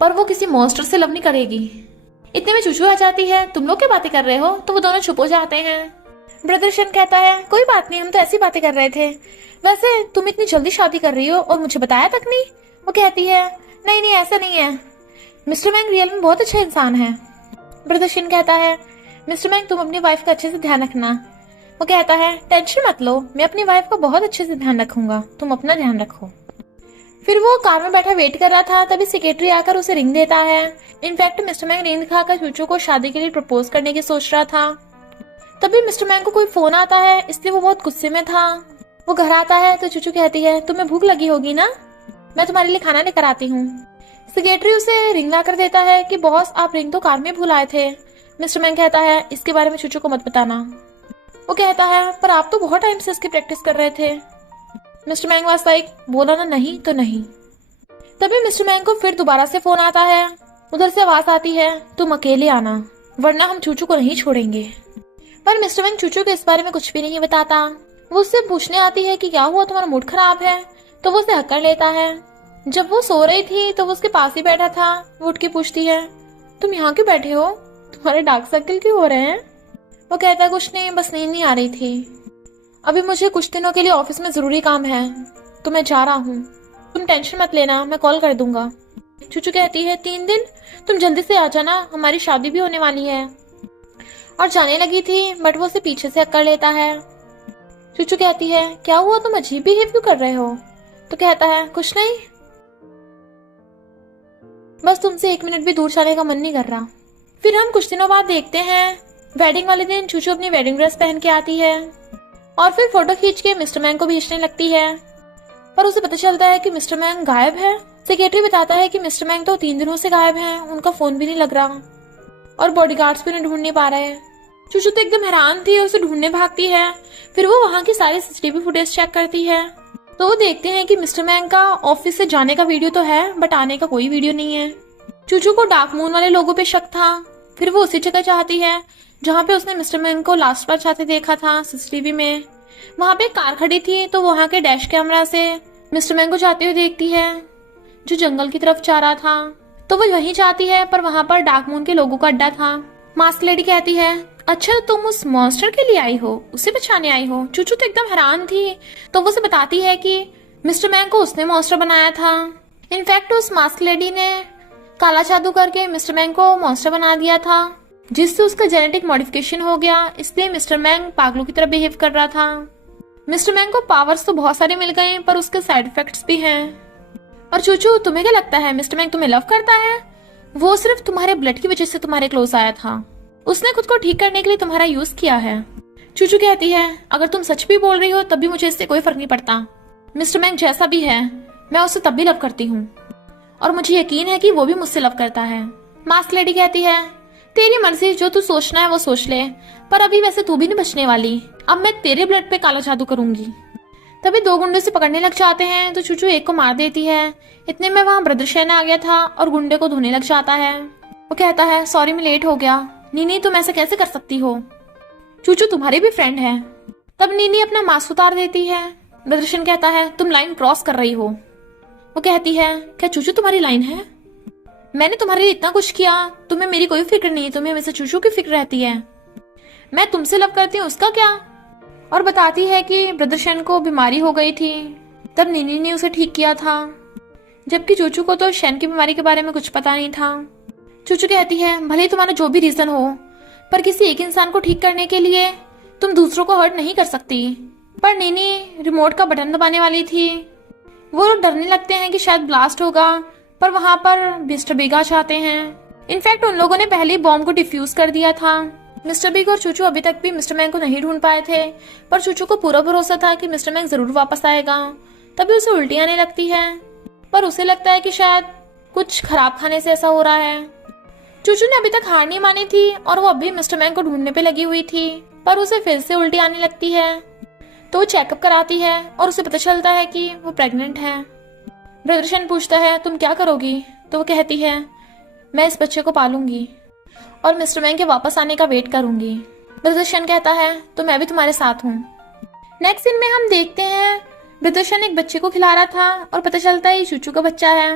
पर वो किसी मॉन्स्टर से लव नहीं करेगी। इतने में चूचू आ जाती है, तुम लोग क्या बातें कर रहे हो? तो वो दोनों चुप हो जाते हैं। ब्रदर शेन कहता है, कोई बात नहीं, हम तो ऐसी बातें कर रहे थे। वैसे तुम इतनी जल्दी शादी कर रही हो और मुझे बताया तक नहीं। वो कहती है, नहीं नहीं ऐसा नहीं है, मिस्टर मैंग रियल में बहुत अच्छा इंसान है। ब्रदर शेन कहता है, मिस्टर मैंग तुम अपनी वाइफ का अच्छे से ध्यान रखना। वो कहता है, टेंशन मत लो, मैं अपनी वाइफ का बहुत अच्छे से ध्यान रखूंगा, तुम अपना ध्यान रखो। फिर वो कार में बैठा वेट कर रहा था, तभी सेक्रेटरी आकर उसे रिंग देता है। इनफैक्ट मिस्टर मैंग रिंग दिखाकर चूचू को शादी के लिए प्रपोज करने की सोच रहा था। तभी मिस्टर मैंग को कोई फोन आता है, इसलिए वो बहुत गुस्से में था। वो घर आता है तो चूचू कहती है, तुम्हें भूख लगी होगी ना, मैं तुम्हारे लिए खाना लेकर आती हूँ। सेक्रेटरी उसे रिंग ला कर देता है कि बॉस आप रिंग तो कार में भूल आए थे। मिस्टर मैंग कहता है, इसके बारे में चूचू को मत बताना। वो कहता है, पर आप तो बहुत टाइम से इसकी प्रैक्टिस कर रहे थे। मिस्टर मैंग वाज लाइक, बोला ना नहीं तो नहीं। तभी मिस्टर मैंग को फिर दोबारा से फोन आता है। उधर से आवाज आती है, तुम अकेले आना वरना हम चूचू को नहीं छोड़ेंगे। पर मिस्टर मैंग चूचू को इस बारे में कुछ भी नहीं बताता। वो उससे पूछने आती है कि क्या हुआ, तुम्हारा मूड खराब है? तो वो उसे हक कर लेता है। जब वो सो रही थी तो वो उसके पास ही बैठा था। वो उठ के पूछती है, तुम यहाँ क्यों बैठे हो, तुम्हारे डार्क सर्कल क्यों हो रहे हैं? वो कहता है, कुछ नहीं, बस नींद नहीं आ रही थी। अभी मुझे कुछ दिनों के लिए ऑफिस में जरूरी काम है तो मैं जा रहा हूँ, तुम टेंशन मत लेना, मैं कॉल कर दूंगा। चूचू कहती है, 3 दिन, तुम जल्दी से आ जाना, हमारी शादी भी होने वाली है। और जाने लगी थी बट वो उसे पीछे से कर लेता है। चूचू कहती है, क्या हुआ, तुम अजीब बिहेव क्यों कर रहे हो? तो कहता है, कुछ नहीं, बस तुमसे 1 मिनट भी दूर जाने का मन नहीं कर रहा। फिर हम कुछ दिनों बाद देखते हैं, वेडिंग वाले दिन चूचू अपनी वेडिंग ड्रेस पहन के आती है और फिर फोटो खींच के मिस्टर मैंग को भेजने लगती है। पर उसे पता चलता है कि मिस्टर मैंग गायब है। सेक्रेटरी बताता है कि मिस्टर मैंग तो 3 दिनों से गायब हैं, उनका फोन भी नहीं लग रहा और बॉडीगार्ड्स भी उन्हें ढूंढ नहीं पा रहे। चूचू तो एकदम हैरान थी और उसे ढूंढने भागती है। फिर वो वहाँ की सारी सीसीटीवी फुटेज चेक करती है तो वो देखते हैं कि मिस्टर मैंग का ऑफिस से जाने का वीडियो तो है बट आने का कोई वीडियो नहीं है। चूचू को डार्क मून वाले लोगों पे शक था। फिर वो उसी जगह चाहती है जहाँ पे उसने मिस्टर मैंग को लास्ट बार जाते देखा था सीसीटीवी में। वहाँ पे एक कार खड़ी थी तो वहाँ के डैश कैमरा से मिस्टर मैंग को जाते हुए देखती है जो जंगल की तरफ जा रहा था। तो वो वहीं जाती है पर वहाँ पर डार्क मून के लोगों का अड्डा था। मास्क लेडी कहती है अच्छा तुम उस मॉन्स्टर के लिए आई हो, उसे बचाने आई हो। चूचू तो एकदम हैरान थी तो वो उसे बताती है कि मिस्टर मैंग को उसने मॉन्स्टर बनाया था। इनफैक्ट उस मास्क लेडी ने काला जादू करके मिस्टर मैंग को मॉन्स्टर बना दिया था जिससे उसका जेनेटिक मॉडिफिकेशन हो गया, इसलिए मिस्टर मैंग पागलों की तरह बिहेव कर रहा था। मिस्टर मैंग को पावर्स तो बहुत सारे मिल गए पर उसके साइड इफेक्ट्स भी हैं। और चूचू तुम्हें क्या लगता है मिस्टर मैंग तुम्हें लव करता है? वो सिर्फ तुम्हारे ब्लड की वजह से तुम्हारे क्लोज आया था, उसने खुद को ठीक करने के लिए तुम्हारा यूज किया है। चूचू कहती है अगर तुम सच भी बोल रही हो तब भी मुझे इससे कोई फर्क नहीं पड़ता। मिस्टर मैंग जैसा भी है मैं उसे तब भी लव करती हूँ और मुझे यकीन है कि वो भी मुझसे लव करता है। मास्क लेडी कहती है तेरी मर्जी, जो तू सोचना है वो सोच ले, पर अभी वैसे तू भी नहीं बचने वाली। अब मैं तेरे ब्लड पे काला जादू करूंगी। तभी दो गुंडे से पकड़ने लग जाते हैं तो चूचू एक को मार देती है। इतने में वहाँ ब्रदर शेन आ गया था और गुंडे को धोने लग जाता है। वो कहता है सॉरी मैं लेट हो गया। नीनी तुम ऐसा कैसे कर सकती हो, चूचू तुम्हारे भी फ्रेंड है। तब नीनी अपना मास्क उतार देती है। ब्रदर शेन कहता है तुम लाइन क्रॉस कर रही हो। वो कहती है क्या चूचू तुम्हारी लाइन है? मैंने तुम्हारे लिए इतना कुछ किया, तुम्हें मेरी कोई फिक्र नहीं, तुम्हें हमेशा चूचू की फिक्र रहती है। मैं तुमसे लव करती हूँ उसका क्या? और बताती है कि ब्रदर शेन को बीमारी हो गई थी तब नीनी ने उसे ठीक किया था, जबकि चूचू को तो शेन की बीमारी के बारे में कुछ पता नहीं था। चूचू कहती है भले तुम्हारा जो भी रीजन हो पर किसी एक इंसान को ठीक करने के लिए तुम दूसरों को हर्ट नहीं कर सकती। पर नीनी रिमोट का बटन दबाने वाली थी। वो लोग डरने लगते हैं कि शायद ब्लास्ट होगा पर वहां पर मिस्टर बिग आ जाते हैं। इनफैक्ट उन लोगों ने पहले बॉम्ब को डिफ्यूज कर दिया था। मिस्टर बिग और चूचू अभी तक भी मिस्टर मैंग को नहीं ढूंढ पाए थे पर चूचू को पूरा भरोसा था कि मिस्टर मैंग जरूर वापस आएगा। तभी उसे उल्टी आने लगती है पर उसे लगता है कि शायद कुछ खराब खाने से ऐसा हो रहा है। चूचू ने अभी तक हार नहीं मानी थी और वो अभी मिस्टर मैंग को ढूंढने पे लगी हुई थी पर उसे फिर से उल्टी आने लगती है। तो वो चेकअप कराती है और उसे पता चलता है कि वो प्रेग्नेंट है। ब्रदर शेन पूछता है तुम क्या करोगी? तो वो कहती है मैं इस बच्चे को पालूंगी और मिस्टर मैंग के वापस आने का वेट करूंगी। ब्रदर शेन कहता है तो मैं भी तुम्हारे साथ हूँ। नेक्स्ट सीन में हम देखते हैं ब्रदर शेन एक बच्चे को खिला रहा था और पता चलता है ये चूचू का बच्चा है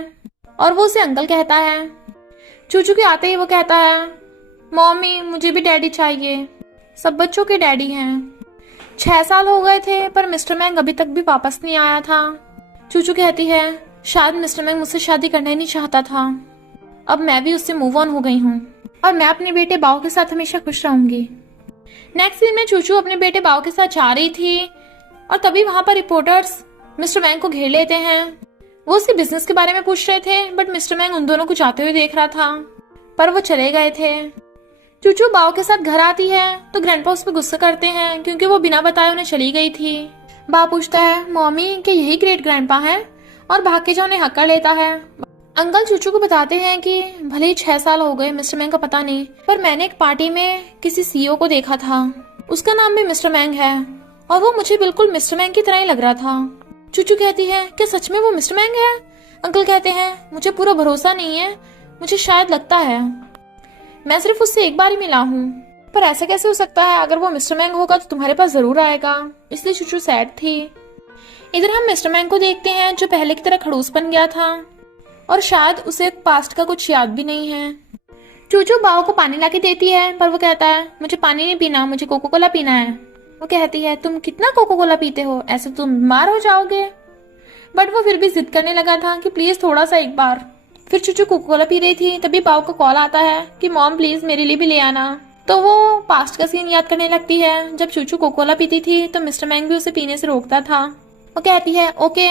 और वो उसे अंकल कहता है। चूचू के आते ही वो कहता है मॉमी मुझे भी डैडी चाहिए, सब बच्चों के डैडी हैं। 6 साल हो गए थे पर मिस्टर मैंग अभी तक भी वापस नहीं आया था। चूचू कहती है शायद मिस्टर मैंग मुझसे शादी करना ही नहीं चाहता था, अब मैं भी उससे मूव ऑन हो गई हूँ और मैं अपने बेटे बाओ के साथ हमेशा खुश रहूंगी। नेक्स्ट सीन में चूचू अपने बेटे बाओ के साथ जा रही थी और तभी वहां पर रिपोर्टर्स मिस्टर मैंग को घेर लेते हैं। वो उसके बिजनेस के बारे में पूछ रहे थे बट मिस्टर मैंग उन दोनों को जाते हुए देख रहा था पर वो चले गए थे। चूचू बाओ के साथ घर आती है तो ग्रैंडपा उस पर गुस्सा करते हैं क्योंकि वो बिना बताए उन्हें चली गई थी। बाओ पूछता है मॉमी कि यही ग्रेट ग्रैंडपा है और भाग के जाओ उन्हें हक कर लेता है। अंकल चूचू को बताते हैं कि भले ही 6 साल हो गए मिस्टर मैंग का पता नहीं पर मैंने एक पार्टी में किसी सीईओ को देखा था, उसका नाम भी मिस्टर मैंग है और वो मुझे बिल्कुल मिस्टर मैंग की तरह ही लग रहा था। चूचू कहती है क्या सच में वो मिस्टर मैंग है? अंकल कहते हैं मुझे पूरा भरोसा नहीं है, मुझे शायद लगता है, मैं सिर्फ उससे एक बार ही मिला हूँ पर ऐसा कैसे हो सकता है? अगर वो मिस्टर मैंग होगा तो तुम्हारे पास जरूर आएगा। इसलिए चूचू सैड थी। इधर हम मिस्टर मैंग को देखते हैं जो पहले की तरह खड़ूस बन गया था और शायद उसे पास्ट का कुछ याद भी नहीं है। चूचू बाओ को पानी लाके देती है पर वो कहता है मुझे पानी नहीं पीना, मुझे कोको कोला पीना है। वो कहती है तुम कितना कोको कोला पीते हो, ऐसे तुम बीमार हो जाओगे। बट वो फिर भी जिद करने लगा था कि प्लीज थोड़ा सा एक बार। फिर चूचू कोको कोला पी रही थी तभी बाओ का कॉल आता है कि मॉम प्लीज मेरे लिए भी ले आना। तो वो पास्ट का सीन याद करने लगती है जब चूचू कोको कोला पीती थी तो मिस्टर मैंग भी उसे पीने से रोकता था। वो कहती है ओके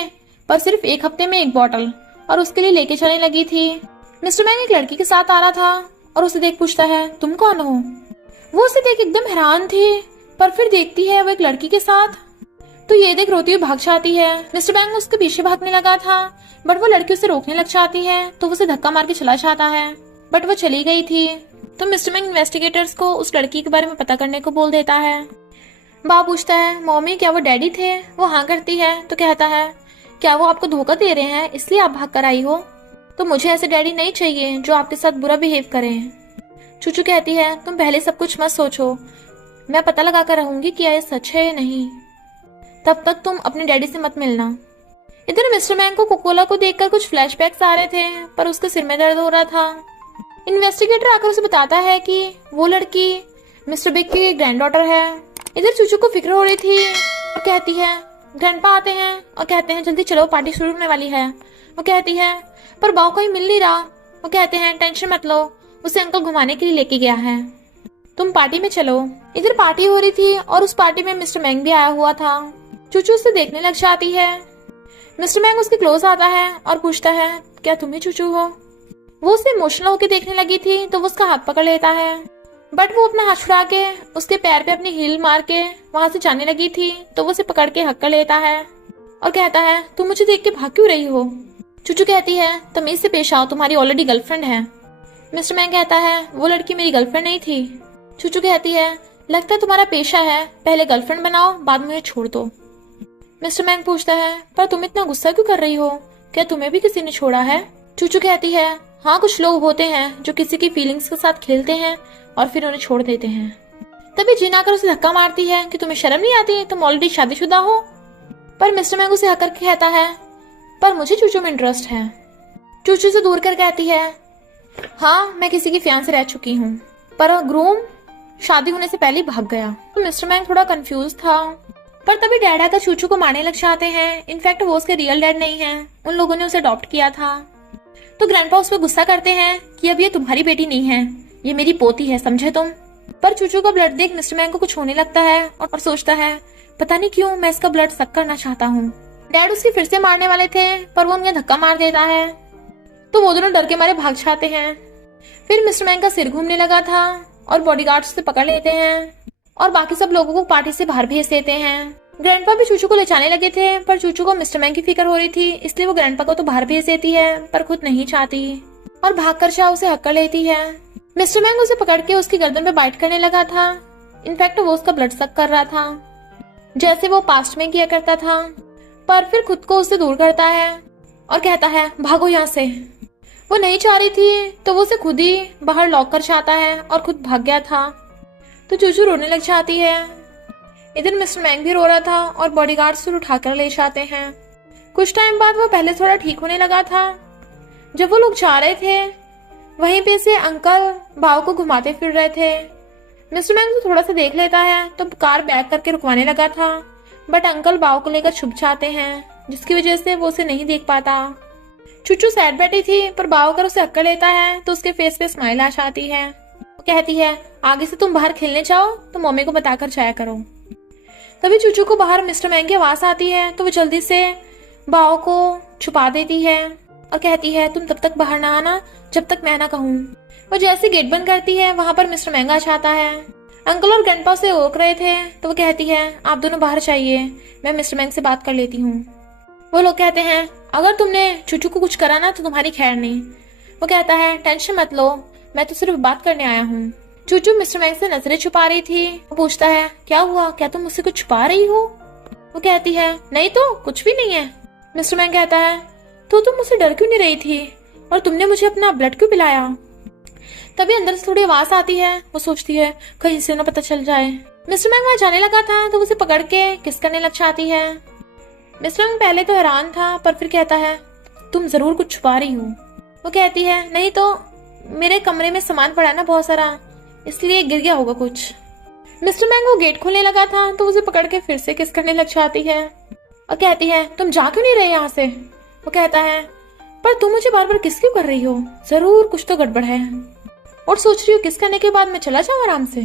पर सिर्फ 1 हफ्ते में 1 बॉटल और उसके लिए लेके चलने लगी थी। मिस्टर मैंग एक लड़की के साथ आ रहा था और उसे देख पूछता है तुम कौन हो? वो उसे देख एकदम हैरान थी पर फिर देखती है वो एक लड़की के साथ तो ये देख रोती हुई भाग जाती है। मिस्टर मैंग उसके पीछे भागने लगा था बट वो लड़की उसे रोकने लग जाती है तो वो उसे धक्का मार के चला जाता है बट वो चली गई थी। तो मिस्टर मैंग इन्वेस्टिगेटर्स को उस लड़की के बारे में पता करने को बोल देता है। बाव पूछता है, मम्मी क्या वो डैडी थे? वो हाँ करती है तो कहता है, क्या वो आपको धोखा दे रहे हैं इसलिए आप भाग कर आई हो? तो मुझे ऐसे डैडी नहीं चाहिए जो आपके साथ बुरा बिहेव करें। चूचू कहती है, तुम पहले सब कुछ मत सोचो, मैं पता लगा कर रहूंगी कि यह सच है या नहीं। तब तक तुम अपने डैडी से मत मिलना। इधर मिस्टर मैंग को कोकोला को देखकर कुछ फ्लैशबैक्स आ रहे थे, पर उसके सिर में दर्द हो रहा था। इन्वेस्टिगेटर आकर उसे बताता है कि वो लड़की मिस्टर बिग की ग्रैंडडॉटर है। इधर चूचू को फिक्र हो रही थी और कहती है, ग्रैंडपा आते हैं और कहते हैं जल्दी चलो पार्टी शुरू होने वाली है। वो कहती है, पर बाव कोई मिल नहीं रहा। वो कहते हैं, टेंशन मत लो, उसे अंकल घुमाने के लिए लेके गया है, तुम पार्टी में चलो। इधर पार्टी हो रही थी और उस पार्टी में मिस्टर मैंग भी आया हुआ था। चूचू उसे देखने लग जाती है। मिस्टर मैंग उसके क्लोज आता है और पूछता है, क्या तुम ही चूचू हो? वो उसे इमोशनल होकर देखने लगी थी तो वो उसका हाथ पकड़ लेता है, बट वो अपना हाथ छुड़ा के उसके पैर पे अपनी हील मार के वहां से जाने लगी थी तो वो उसे पकड़ के हक कर लेता है और कहता है, तुम मुझे देख के भाग क्यों रही हो? चूचू कहती है, तमीज से पेश आओ, तुम्हारी ऑलरेडी गर्लफ्रेंड है। मिस्टर मैंग कहता है, वो लड़की मेरी गर्लफ्रेंड नहीं थी। चूचू कहती है, लगता है तुम्हारा पेशा है, पहले गर्लफ्रेंड बनाओ बाद में मुझे छोड़ दो। मिस्टर मैंग पूछता है, पर तुम इतना गुस्सा क्यों कर रही हो? क्या तुम्हें भी किसी ने छोड़ा है? चूचू कहती है, हाँ कुछ लोग होते हैं जो किसी की फीलिंग्स के साथ खेलते हैं और फिर उन्हें छोड़ देते हैं। तभी जिन आकर उसे धक्का मारती है कि तुम्हें शर्म नहीं आती, तुम ऑलरेडी शादीशुदा हो। पर मिस्टर मैंग उसे हकर के कहता है, पर मुझे चूचू में इंटरेस्ट है। चूचू से दूर कर कहती है, हाँ मैं किसी की फियांसे रह चुकी हूँ, पर ग्रूम शादी होने से पहले भाग गया। तो मिस्टर मैंग थोड़ा कंफ्यूज था, पर तभी डैड आकर चूचू को मारने लग जाते हैं। इनफैक्ट वो उसके रियल डैड नहीं है, उन लोगों ने उसे अडॉप्ट किया था। तो ग्रैंडपा उस पर गुस्सा करते हैं कि अब ये तुम्हारी बेटी नहीं है, ये मेरी पोती है, समझे तुम? पर चूचू का ब्लड देख मिस्टर मैंग को कुछ होने लगता है और सोचता है, पता नहीं क्यों मैं इसका ब्लड सक करना चाहता हूँ। डैड उसकी फिर से मारने वाले थे पर वो उन्हें धक्का मार देता है तो वो दोनों डर के मारे भाग जाते हैं। फिर मिस्टर मैंग का सिर घूमने लगा था और बॉडीगार्ड्स उसे पकड़ लेते हैं और बाकी सब लोगों को पार्टी से बाहर भेज देते हैं। ग्रैंडपा भी चूचू को ले जाने लगे थे, पर चूचू को मिस्टर मैंग की फिक्र हो रही थी, इसलिए वो ग्रैंडपा को तो बाहर भेज देती है पर खुद नहीं चाहती और भागकर चाह उसे हक कर लेती है। मिस्टर मैंग उसे पकड़ के उसकी गर्दन पे बाइट करने लगा था। इनफैक्ट वो उसका ब्लड सक कर रहा था जैसे वो पास्ट में किया करता था, पर फिर खुद को उससे दूर करता है और कहता है, भागो यहाँ से। वो नहीं चाह रही थी तो वो उसे खुद ही बाहर लॉक कर जाता है और खुद भाग गया था। तो चूचू रोने लग जाती है। इधर मिस्टर मैंग भी रो रहा था और बॉडीगार्ड्स उसे उठाकर ले जाते हैं। कुछ टाइम बाद वो पहले थोड़ा ठीक होने लगा था। जब वो लोग जा रहे थे वहीं पे से अंकल बाव को घुमाते फिर रहे थे। मिस्टर मैंग तो थोड़ा सा देख लेता है तो कार बैक करके रुकवाने लगा था, बट अंकल बाव को लेकर छुप जाते हैं जिसकी वजह से वो उसे नहीं देख पाता। चूचू सैड बैठी थी पर बाव कर उसे हक्का लेता है तो उसके फेस पे स्माइल आ जाती है। वो कहती है, आगे से तुम बाहर खेलने जाओ तो मम्मी को बताकर जाया करो। तभी चूचू को बाहर मिस्टर मैंग की आवाज आती है तो वो जल्दी से बाव को छुपा देती है और कहती है, तुम तब तक बाहर ना आना जब तक मैं ना कहूँ। वो जैसे गेट बंद करती है वहां पर मिस्टर मैंग आ जाता है। अंकल और ग्रैंडपा उसे रोक रहे थे तो वो कहती है, आप दोनों बाहर चाहिए, मैं मिस्टर मैंग से बात कर लेती हूँ। वो लोग कहते हैं, अगर तुमने चूचू को कुछ करा ना तो तुम्हारी खैर नहीं। वो कहता है, टेंशन मत लो, मैं तो सिर्फ बात करने आया हूँ। चूचू मिस्टर मैंग से नजरें छुपा रही थी। वो पूछता है, क्या हुआ, क्या तुम मुझसे कुछ छुपा रही हो? वो कहती है, नहीं तो कुछ भी नहीं है। मिस्टर मैंग कहता है, तो तुम मुझसे डर क्यों नहीं रही थी और तुमने मुझे अपना ब्लड क्यों पिलाया? तभी अंदर से थोड़ी आवाज आती है। वो सोचती है कहीं से ना पता चल जाए। मिस्टर मैंग वहां जाने लगा था तो उसे पकड़ के किस करने लग जाती है। मिस्टर मैंग पहले तो हैरान था पर फिर कहता है, तुम जरूर कुछ छुपा रही हो। वो कहती है, नहीं तो मेरे कमरे में सामान पड़ा ना बहुत सारा, इसलिए गिर गया होगा कुछ। मिस्टर मैंग वो गेट खोलने लगा था तो उसे पकड़ के फिर से किस करने लग जाती है और कहती है, तुम जा क्यों नहीं रहे यहाँ से? वो कहता है, पर तुम मुझे बार बार किस क्यों कर रही हो? जरूर कुछ तो गड़बड़ है और सोच रही हो किस करने के बाद मैं चला जाऊं आराम से।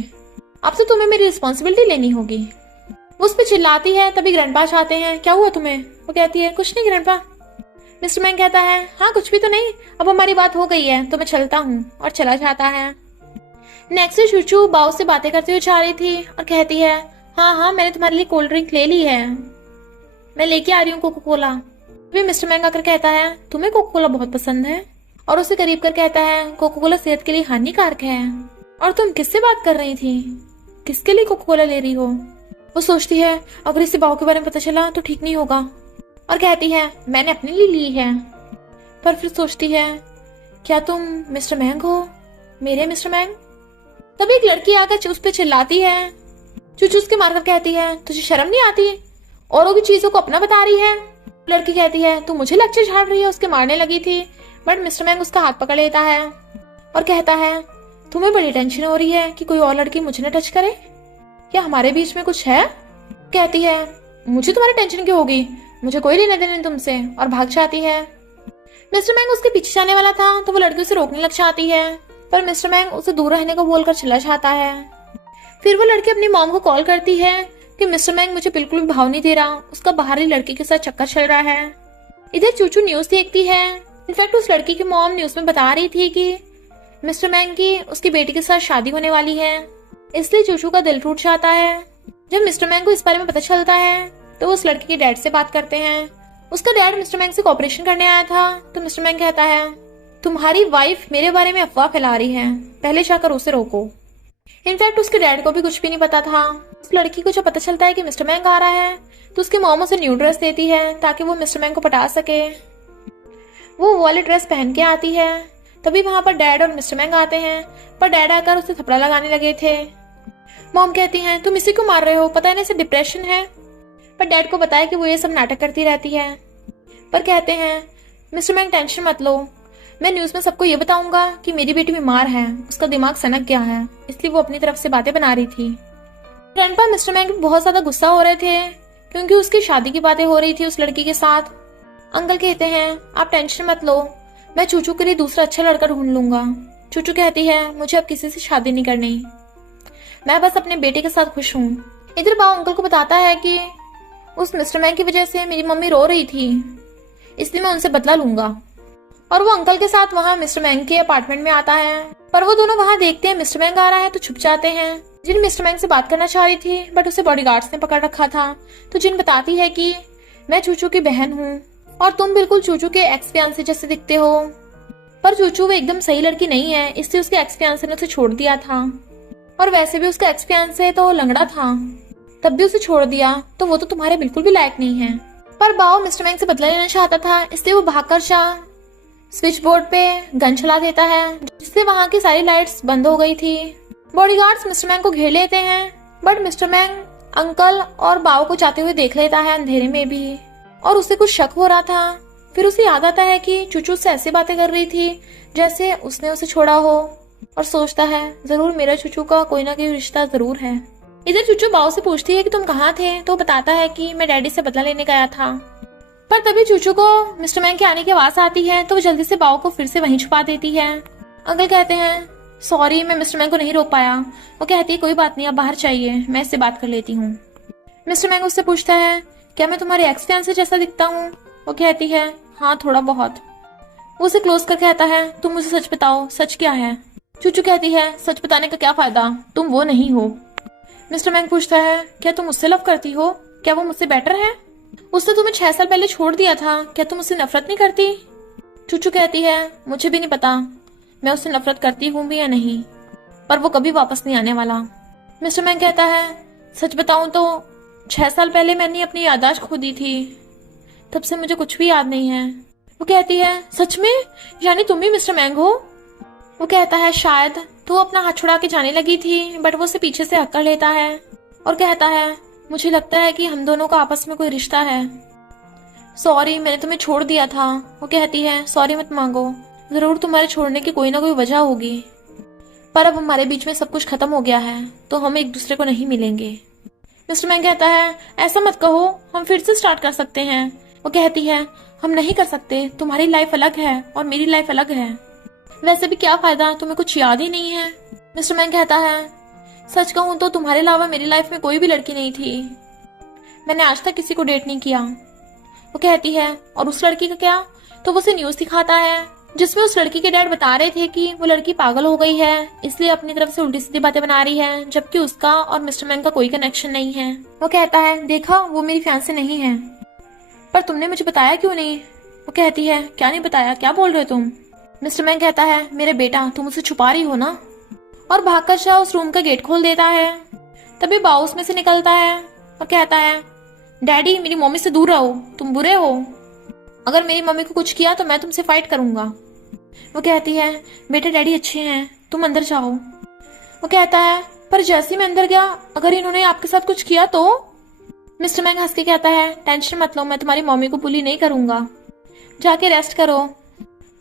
अब तो तुम्हें मेरी रिस्पॉन्सिबिलिटी लेनी होगी। वो उस पर चिल्लाती है। तभी ग्रैंडपा आते हैं, क्या हुआ तुम्हें? वो कहती है, कुछ नहीं ग्रैंडपा। मिस्टर मैंग कहता है, हाँ कुछ भी तो नहीं, अब हमारी बात हो गई है तो मैं चलता हूँ, और चला जाता है। नेक्स्ट चूचू बाव से बातें करते हुए जा रही थी और कहती है, हाँ मैंने तुम्हारे लिए कोल्ड ड्रिंक ले ली है, मैं लेके आ रही हूँ कोको कोला। तभी मिस्टर मैंग आकर कहता है, तुम्हें कोको कोला बहुत पसंद है, और उसे करीब कर कहता है, कोको कोला सेहत के लिए हानिकारक है। और तुम किससे बात कर रही थी? किसके लिए कोका कोला ले रही हो? वो सोचती है अगर इसे बाव के बारे में पता चला तो ठीक नहीं होगा, और कहती है मैंने अपने लिए ली है। पर फिर सोचती है क्या तुम मिस्टर मैंग हो, मेरे मिस्टर मैंग? तभी एक लड़की आकर उस पर चिल्लाती है। चूचू उसके मारकर कहती है तुझे शर्म नहीं आती, औरों की चीजों को अपना बता रही है। लड़की कहती है तू मुझे लेक्चर झाड़ रही है, उसके मारने लगी थी। बट मिस्टर मैंग उसका हाथ पकड़ लेता है और कहता है तुम्हें बड़ी टेंशन हो रही है कि कोई और लड़की मुझे न टच करे, क्या हमारे बीच में कुछ है? कहती है मुझे तुम्हारी टेंशन क्यों होगी, मुझे कोई लेना देना नहीं तुमसे, और भाग जाती है। मिस्टर मैंग उसके पीछे जाने वाला था तो वो लड़की उसे रोकने लग जाती है, पर मिस्टर मैंग उसे दूर रहने को बोलकर चला जाता है। फिर वो लड़की अपनी मॉम को कॉल करती है कि मिस्टर मैंग मुझे बिल्कुल भी भाव नहीं दे रहा, उसका बाहरी लड़की के साथ चक्कर चल रहा है। इधर चूचू न्यूज देखती है। इनफैक्ट उस लड़की की मॉम न्यूज में बता रही थी कि मिस्टर मैंग की उसकी बेटी के साथ शादी होने वाली है, इसलिए चूचू का दिल टूट जाता है। जब मिस्टर मैंग को इस बारे में पता चलता है तो वो उस लड़की के डैड से बात करते हैं। उसका डैड मिस्टर मैंग से कोऑपरेशन करने आया था, तो मिस्टर मैंग कहता है तुम्हारी वाइफ मेरे बारे में अफवाह फैला रही है, पहले जाकर उसे रोको। इनफैक्ट उसके डैड को भी कुछ भी नहीं पता था। उस लड़की को जब पता चलता है कि मिस्टर मैंग आ रहा है तो उसकी मॉम उसे न्यू ड्रेस देती है ताकि वो मिस्टर मैंग को पटा सके। वो वाली ड्रेस पहन के आती है। तभी वहां पर डैड और मिस्टर मैंग आते हैं, पर डैड आकर उसे थप्पड़ लगाने लगे थे। मॉम कहती है तुम इसे क्यों मार रहे हो, पता है ना इसे डिप्रेशन है। पर डैड को बताया कि वो ये सब नाटक करती रहती है। पर कहते हैं मिस्टर मैंग टेंशन मत लो, मैं न्यूज में सबको ये बताऊंगा कि मेरी बेटी बीमार है, उसका दिमाग सनक गया है, इसलिए वो अपनी तरफ से बातें बना रही थी। ग्रैंडपा मिस्टर मैंग बहुत ज्यादा गुस्सा हो रहे थे क्योंकि उसकी शादी की बातें हो रही थी उस लड़की के साथ। अंकल कहते हैं आप टेंशन मत लो, मैं चूचू के लिए दूसरा अच्छा लड़का ढूंढ लूंगा। चूचू कहती है मुझे अब किसी से शादी नहीं करनी, मैं बस अपने बेटे के साथ खुश हूँ। इधर बाव अंकल को बताता है कि उस मिस्टर मैंग की वजह से मेरी मम्मी रो रही थी, इसलिए मैं उनसे बदला लूंगा। और वो अंकल के साथ वहाँ मिस्टर मैंग के अपार्टमेंट में आता है, पर वो दोनों वहाँ देखते हैं मिस्टर मैंग आ रहा है तो छुप जाते हैं। जिन मिस्टर मैंग से बात करना चाह रही थी बट उसे बॉडीगार्ड्स ने पकड़ रखा था, तो जिन बताती है कि मैं चूचू की बहन हूँ और तुम बिल्कुल चूचू के एक्स फियांसे जैसे दिखते हो। पर चूचू वो एकदम सही लड़की नहीं है, इसलिए उसके एक्स फियांसे ने उसे छोड़ दिया था, और वैसे भी उसका एक्स फियांसे तो लंगड़ा था, तब भी उसे छोड़ दिया, तो वो तो तुम्हारे बिल्कुल भी लायक नहीं है। पर बाव मिस्टर मैंग से बदला लेना चाहता था, इसलिए वो भागकर स्विच बोर्ड पे गन चला देता है, जिससे वहां की सारी लाइट्स बंद हो गई थी। बॉडीगार्ड्स मिस्टर मैंग को घेर लेते हैं, बट मिस्टर मैंग अंकल और बाव को जाते हुए देख लेता है अंधेरे में भी, और उसे कुछ शक हो रहा था। फिर उसे याद आता है कि चूचू से ऐसी बातें कर रही थी जैसे उसने उसे छोड़ा हो, और सोचता है जरूर मेरा चूचू का कोई ना कोई रिश्ता जरूर है। इधर चूचू बाव से पूछती है कि तुम कहाँ थे, तो बताता है कि मैं डैडी से बदला लेने गया था। पर तभी चूचू को मिस्टर मैंग के आने की आवाज आती है, तो वो जल्दी से बाव को फिर से वहीं छुपा देती है। अंकल कहते हैं सॉरी मैं मिस्टर मैंग को नहीं रोक पाया। वो कहती है कोई बात नहीं, आप बाहर चाहिए, मैं इससे बात कर लेती हूँ। मिस्टर मैंग उससे पूछता है क्या मैं तुम्हारे एक्स फियांसे जैसा दिखता हूँ? वो कहती है हाँ थोड़ा बहुत। वो उसे क्लोज कर कहता है तुम मुझे सच बताओ, सच क्या है? चूचू कहती है सच बताने का क्या फायदा, तुम वो नहीं हो। मिस्टर मैंग पूछता है क्या तुम उससे लव करती हो, क्या वो मुझसे बेटर है? उसने तुम्हें 6 साल पहले छोड़ दिया था, क्या तुम उससे नफरत नहीं करती? चूचू कहती है मुझे भी नहीं पता मैं उससे नफरत करती हूँ भी या नहीं, पर वो कभी वापस नहीं आने वाला। मिस्टर मैंग कहता है सच बताऊं तो 6 साल पहले मैंने अपनी याददाश्त खो दी थी, तब से मुझे कुछ भी याद नहीं है। वो कहती है सच में, यानी तुम भी मिस्टर मैंग हो? वो कहता है शायद। तो वो अपना हाथ छुड़ा के जाने लगी थी, बट वो उसे पीछे से हक कर लेता है और कहता है मुझे लगता है कि हम दोनों का आपस में कोई रिश्ता है, सॉरी मैंने तुम्हें छोड़ दिया था। वो कहती है सॉरी मत मांगो, जरूर तुम्हारे छोड़ने की कोई ना कोई वजह होगी, पर अब हमारे बीच में सब कुछ खत्म हो गया है, तो हम एक दूसरे को नहीं मिलेंगे। मिस्टर मैंग कहता है ऐसा मत कहो, हम फिर से स्टार्ट कर सकते हैं। वो कहती है हम नहीं कर सकते, तुम्हारी लाइफ अलग है और मेरी लाइफ अलग है, वैसे भी क्या फायदा, तुम्हें कुछ याद ही नहीं है। मिस्टर मैंग कहता है सच कहूं तो तुम्हारे अलावा मेरी लाइफ में कोई भी लड़की नहीं थी, मैंने आज तक किसी को डेट नहीं किया। वो कहती है और उस लड़की का क्या? तो वो उसे न्यूज दिखाता है जिसमें उस लड़की के डैड बता रहे थे कि वो लड़की पागल हो गई है, इसलिए अपनी तरफ से उल्टी सीधी बातें बना रही है, जबकि उसका और मिस्टर मैंग का कोई कनेक्शन नहीं है। वो कहता है देखा वो मेरी फियांसे नहीं है, पर तुमने मुझे बताया क्यों नहीं? वो कहती है क्या नहीं बताया, क्या बोल रहे हो तुम? मिस्टर मैंग कहता है मेरे बेटा तुम उसे छुपा रही हो ना? और भागकर शाह उस रूम का गेट खोल देता है। तभी बाओ उसमें से निकलता है और कहता है, डैडी मेरी मम्मी से दूर रहो, तुम बुरे हो, अगर मेरी मम्मी को कुछ किया तो मैं तुमसे फाइट करूंगा। वो कहती है, बेटा डैडी अच्छे हैं, तुम अंदर जाओ। वो कहता है, पर जैसे ही मैं अंदर गया अगर इन्होंने आपके साथ कुछ किया तो? मिस्टर मैंग हंस के कहता है, टेंशन मत लो, मैं तुम्हारी मम्मी को बुली नहीं करूंगा, जाके रेस्ट करो,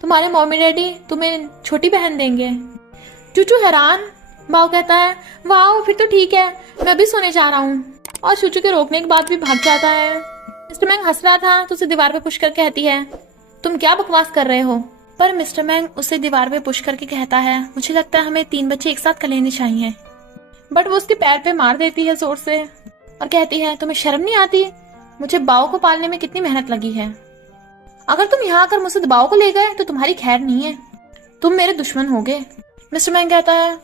तुम्हारे मम्मी डैडी तुम्हें छोटी बहन देंगे। चूचू हैरान। बाओ कहता है, वाह फिर तो ठीक है, मैं भी सोने जा रहा हूँ, और चूचू के रोकने के बाद भी भाग जाता है। मिस्टर मैंग हंस रहा था तो उसे दीवार पे पुश कर कहती है, तुम क्या बकवास कर रहे हो? पर मिस्टर मैंग उसे दीवार पे पुश करके कहता है, मुझे लगता है हमें 3 बच्चे एक साथ कर लेने चाहिए। बट वो उसके पैर पे मार देती है जोर से और कहती है, तुम्हें शर्म नहीं आती? मुझे बाओ को पालने में कितनी मेहनत लगी है, अगर तुम यहाँ आकर मुझसे दबाव को ले गए तो तुम्हारी खैर नहीं है, तुम मेरे दुश्मन होगे। मिस्टर मैंग कहता है,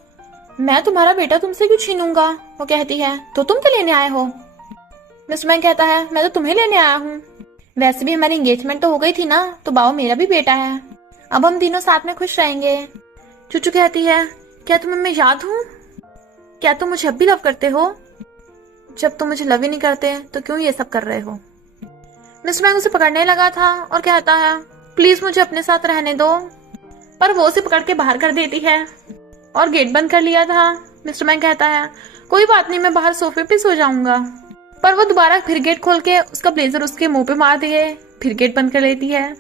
मैं तुम्हारा बेटा तुमसे क्यों छीनूंगा? वो कहती है, तो तुम क्या लेने आए हो? मिस्टर मैंग कहता है, मैं तो तुम्हें लेने आया हूँ, वैसे भी हमारी एंगेजमेंट तो हो गई थी ना, तो बाओ मेरा भी बेटा है, अब हम तीनों साथ में खुश रहेंगे। चूचू कहती है, क्या तुम्हें मैं याद हूँ? क्या तुम मुझे अब भी लव करते हो? जब तुम मुझे लव ही नहीं करते तो क्यों ये सब कर रहे हो? मिस्टर मैंग उसे पकड़ने लगा था और कहता है, प्लीज मुझे अपने साथ रहने दो, पर वो उसे पकड़ के बाहर कर देती है और गेट बंद कर लिया था। मिस्टर मैंग कहता है, कोई बात नहीं, मैं बाहर सोफे पे सो जाऊंगा, पर वो दोबारा फिर गेट खोल के उसका ब्लेजर उसके मुंह पे मार दिए, फिर गेट बंद कर लेती है।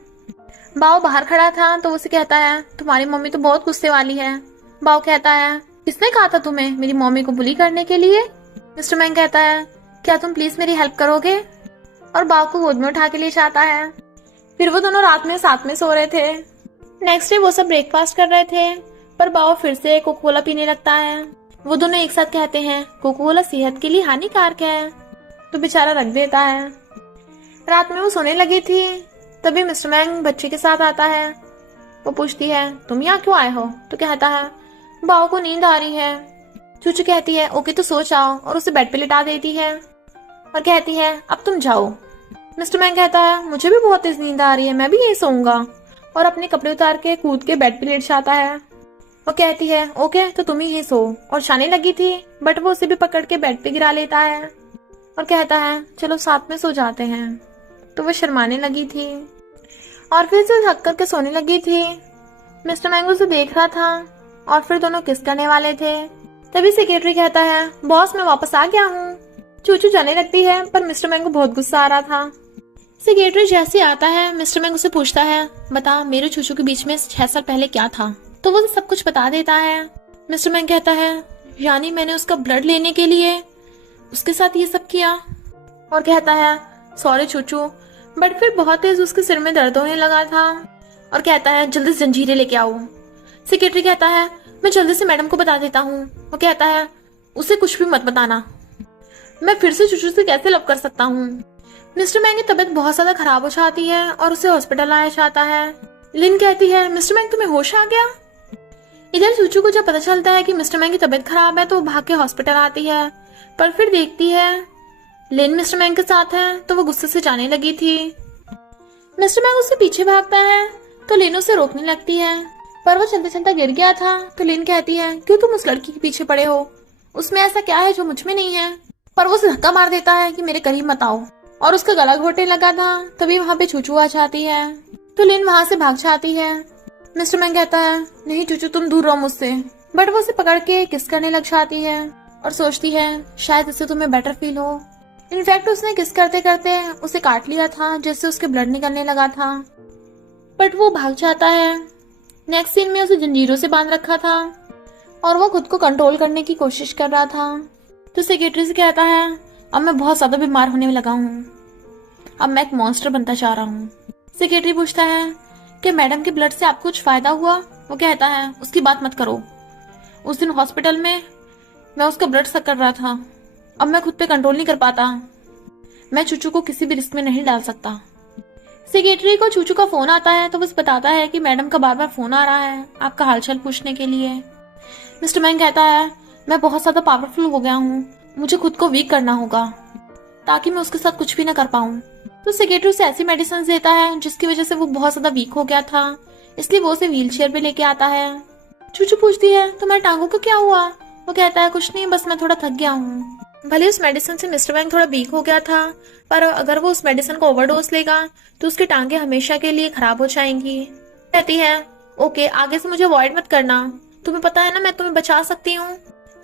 बाओ बाहर खड़ा था तो उसे कहता है, तुम्हारी मम्मी तो बहुत गुस्से वाली है। बाओ कहता है, किसने कहा था तुम्हें मेरी मम्मी को बुली करने के लिए? मिस्टर मैंग कहता है, क्या तुम प्लीज मेरी हेल्प करोगे? और बाओ को गोद में उठा के ले जाता है। फिर वो दोनों रात में साथ में सो रहे थे। नेक्स्ट डे वो सब ब्रेकफास्ट कर रहे थे, पर बाओ फिर से कोको कोला पीने लगता है। वो दोनों एक साथ कहते हैं, कोको कोला सेहत के लिए हानिकारक है, तो बेचारा रख देता है। रात में वो सोने लगी थी, तभी मिस्टर मैंग बच्चे के साथ आता है। वो पूछती है, तुम यहाँ क्यों आए हो? तो कहता है, बाओ को नींद आ रही है। चूचू कहती है, ओके तो सो जाओ, और उसे बेड पे लिटा देती है और कहती है, अब तुम जाओ। मिस्टर मैंग कहता है, मुझे भी बहुत तेज नींद आ रही है, मैं भी यही सोऊंगा, और अपने कपड़े उतार के कूद के बेड पे लेट जाता है। वो कहती है, ओके तो तुम ही सो, और शाने लगी थी, बट वो उसे भी पकड़ के बेड पे गिरा लेता है और कहता है, चलो साथ में सो जाते हैं। तो वो शर्माने लगी थी और फिर से थक करके सोने लगी थी। मिस्टर मैंग उसे देख रहा था और फिर दोनों किस करने वाले थे। तभी सेक्रेटरी कहता है, बॉस मैं वापस आ गया हूँ। चूचू जाने लगती है, पर मिस्टर मैंग को बहुत गुस्सा आ रहा था। सेक्रेटरी जैसे आता है, मिस्टर मैंग उससे पूछता है, बता मेरे चूचू के बीच में 6 साल पहले क्या था? तो वो सब कुछ बता देता है। मिस्टर मैंग कहता है, यानी मैंने उसका ब्लड लेने के लिए उसके साथ ये सब किया? और कहता है, सॉरी चूचू, बट फिर बहुत तेज उसके सिर में दर्द होने लगा था और कहता है, जल्दी से जंजीरें लेके आओ। सेक्रेटरी कहता है, मैं जल्दी से मैडम को बता देता हूँ। वो कहता है, उसे कुछ भी मत बताना, मैं फिर से चूचू से कैसे लव कर सकता हूँ। मिस्टर मैंग की तबीयत बहुत ज्यादा खराब हो जाती है और उसे हॉस्पिटल लाया जाता है। लिन कहती है, मिस्टर मैंग तुम्हें होश आ गया? इधर चूचू को जब पता चलता है कि मिस्टर मैंग की तबीयत खराब है तो वो भाग के हॉस्पिटल आती है, पर फिर देखती है लिन मिस्टर मैंग के साथ है तो वो गुस्से से जाने लगी थी। मिस्टर मैंग उससे पीछे भागता है तो लिन उसे रोकने लगती है, पर वो चलते चलते गिर गया था। तो लिन कहती है, क्यों तुम उस लड़की के पीछे पड़े हो? उसमें ऐसा क्या है जो मुझ में नहीं है? पर वो उसे धक्का मार देता है कि मेरे करीब मत आओ, और उसका गला घोटने लगा था। तभी वहाँ पे चूचू आ जाती है तो लिन वहाँ से भाग जाती है। मिस्टर मैंग कहता है, नहीं चूचू तुम दूर रहो मुझसे, बट वो उसे पकड़ के किस करने लग जाती है और सोचती है शायद इससे तुम्हें बेटर फील हो। इनफैक्ट उसने किस करते करते उसे काट लिया था, जिससे उसके ब्लड निकलने लगा था, बट वो भाग जाता है। नेक्स्ट सीन में उसे जंजीरों से बांध रखा था और वो खुद को कंट्रोल करने की कोशिश कर रहा था। तो सेक्रेटरी से कहता है, अब मैं बहुत ज्यादा बीमार होने में लगा हूँ, अब मैं एक मॉन्स्टर बनता जा रहा हूँ। सेक्रेटरी पूछता है कि मैडम के ब्लड से आपको कुछ फायदा हुआ? वो कहता है, उसकी बात मत करो, उस दिन हॉस्पिटल में मैं उसका ब्लड सक कर रहा था, अब मैं खुद पे कंट्रोल नहीं कर पाता, मैं चूचू को किसी भी रिस्क में नहीं डाल सकता। सेक्रेटरी को चूचू का फोन आता है तो बस बताता है कि मैडम का बार बार फोन आ रहा है आपका हालचाल पूछने के लिए। मिस्टर मैंग कहता है, मैं बहुत ज्यादा पावरफुल हो गया हूँ, मुझे खुद को वीक करना होगा ताकि मैं उसके साथ कुछ भी ना कर पाऊँ। तो सेक्रेटरी उसे ऐसी मेडिसिन देता है जिसकी वजह से वो बहुत ज्यादा वीक हो गया था, इसलिए वो उसे व्हील चेयर पे लेके आता है। चूचू पूछती है तुम्हारे टांगों को क्या हुआ? वो कहता है कुछ नहीं, बस मैं थोड़ा थक गया हूँ। भले उस मेडिसिन से मिस्टर वैंग थोड़ा वीक हो गया था, पर अगर वो उस मेडिसिन को ओवरडोज लेगा तो उसकी टांगे हमेशा के लिए खराब हो जाएंगी। कहती है ओके, आगे से मुझे अवॉइड मत करना, तुम्हें पता है ना मैं तुम्हें बचा सकती हूँ।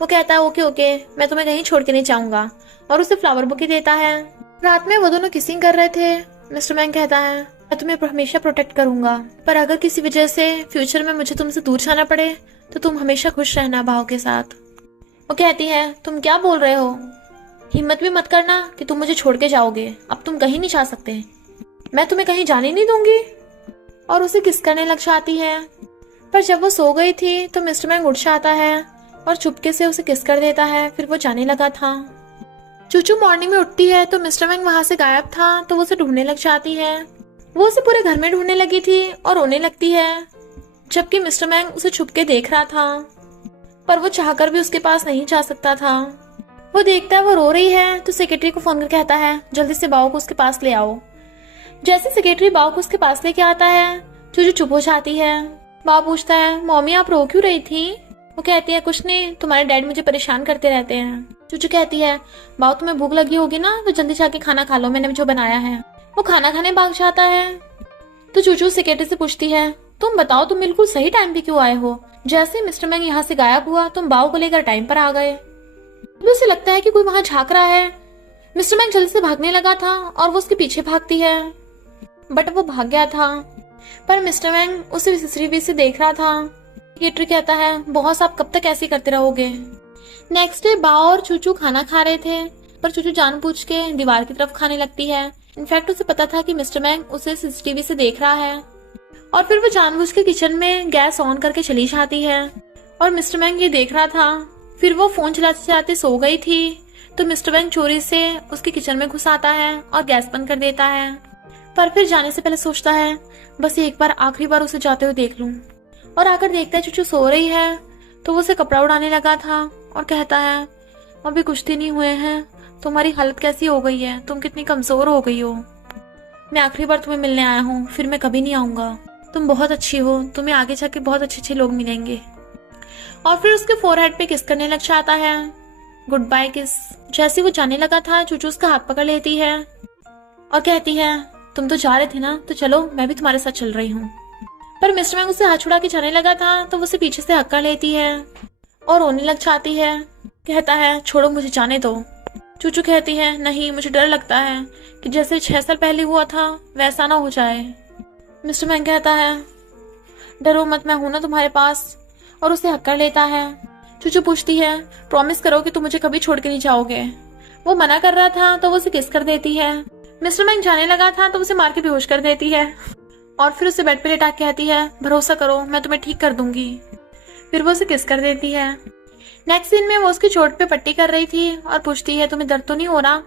वो कहता है ओके ओके, मैं तुम्हें कहीं छोड़ के नहीं जाऊंगा, और उसे फ्लावर बुके देता है। रात में वो दोनों किसिंग कर रहे थे। मिस्टर वैंग कहता है मैं तुम्हें हमेशा प्रोटेक्ट करूंगा, पर अगर किसी वजह से फ्यूचर में मुझे तुमसे दूर जाना पड़े तो तुम हमेशा खुश रहना भाव के साथ। वो कहती है तुम क्या बोल रहे हो, हिम्मत भी मत करना कि तुम मुझे छोड़ के जाओगे, अब तुम कहीं नहीं जा सकते, मैं तुम्हें कहीं जाने नहीं दूंगी। और उसे किस करने लग जाती है। पर जब वो सो गई थी तो मिस्टर वैंग उठ जाता है और चुपके से उसे किस कर देता है, फिर वो जाने लगा था। चूचू मॉर्निंग में उठती है तो मिस्टर वैंग वहां से गायब था, तो वो उसे ढूंढने लग जाती है। वो उसे पूरे घर में ढूंढने लगी थी और रोने लगती है, जबकि मिस्टर वैंग उसे छुपके देख रहा था, पर वो चाहकर भी उसके पास नहीं जा सकता था। वो देखता है वो रो रही है तो सेक्रेटरी को फोन करके कहता है जल्दी से बाओ को उसके पास ले आओ। जैसे सेक्रेटरी बाओ को उसके पास लेके आता है, चूचू चुप हो जाती है। बाओ पूछता है मम्मी आप रो क्यों रही थी? वो कहती है कुछ नहीं, तुम्हारे डैड मुझे परेशान करते रहते हैं। चूचू कहती है बाओ तुम्हें भूख लगी होगी ना, तो जल्दी जाके खाना खा लो, मैंने जो बनाया है। वो खाना खाने भाग जाता है। तो चूचू सेक्रेटरी से पूछती है तुम बताओ तुम बिल्कुल सही टाइम पे क्यों आए हो? जैसे मिस्टर वैंग यहाँ से गायब हुआ तुम बाओ को लेकर टाइम पर आ गए। उसे लगता है कि कोई वहां झांक रहा है। मिस्टर वैंग जल्दी से भागने लगा था और वो उसके पीछे भागती है, बट वो भाग गया था, पर मिस्टर वैंग उसे सीसीटीवी से देख रहा था। सेक्रेटरी कहता है बॉस आप कब तक ऐसे करते रहोगे? नेक्स्ट डे बाओ और चूचू खाना खा रहे थे, पर चूचू जानबूझ के दीवार की तरफ खाने लगती है। इनफैक्ट उसे पता था कि मिस्टर वैंग उसे सीसीटीवी से देख रहा है, और फिर वो जानबूझ के किचन में गैस ऑन करके चली जाती है, और मिस्टर वैंग ये देख रहा था। फिर वो फोन चलाते चलाते सो गई थी, तो मिस्टर वैंग चोरी से उसके किचन में घुस आता है और गैस बंद कर देता है, पर फिर जाने से पहले सोचता है बस एक बार आखिरी बार उसे जाते हुए देख लूं। और आकर देखता है चूचू सो रही है, तो वो उसे कपड़ा उड़ाने लगा था और कहता है अभी कुछ दिन ही हुए हैं, तुम्हारी हालत कैसी हो गई है, तुम कितनी कमजोर हो गई हो, मैं आखिरी बार तुम्हें मिलने आया हूँ, फिर मैं कभी नहीं आऊंगा, तुम बहुत अच्छी हो, तुम्हें आगे जाके बहुत अच्छे अच्छे लोग मिलेंगे। और फिर उसके फोरहेड पे किस करने लग जाता है, गुड बाय किस। जैसे वो जाने लगा था चूचू उसका हाथ पकड़ लेती है और कहती है तुम तो जा रहे थे ना, तो चलो मैं भी तुम्हारे साथ चल रही हूँ। पर मिस्टर वैंग उसे हाथ छुड़ा के जाने लगा था, तो वो उसे पीछे से हक्का लेती है और रोने लग जाती है। कहता है छोड़ो मुझे जाने दो। चूचू कहती है नहीं, मुझे डर लगता है कि जैसे 6 साल पहले हुआ था वैसा ना हो जाए। मिस्टर वैंग कहता है डरो मत, मैं हूं ना तुम्हारे पास, और उसे हक्का लेता है। चूचू पूछती है प्रॉमिस करो कि तुम मुझे कभी छोड़ के नहीं जाओगे। वो मना कर रहा था तो वो उसे किस कर देती है। मिस्टर वैंग जाने लगा था तो उसे मार के बेहोश कर देती है, और फिर उसे बेड पे लेटा के कहती है भरोसा करो मैं तुम्हें ठीक कर दूंगी। फिर वो उसे किस कर देती है। नेक्स्ट सीन में वो उसकी चोट पे पट्टी कर रही थी और पूछती है तुम्हें दर्द तो नहीं हो रहा?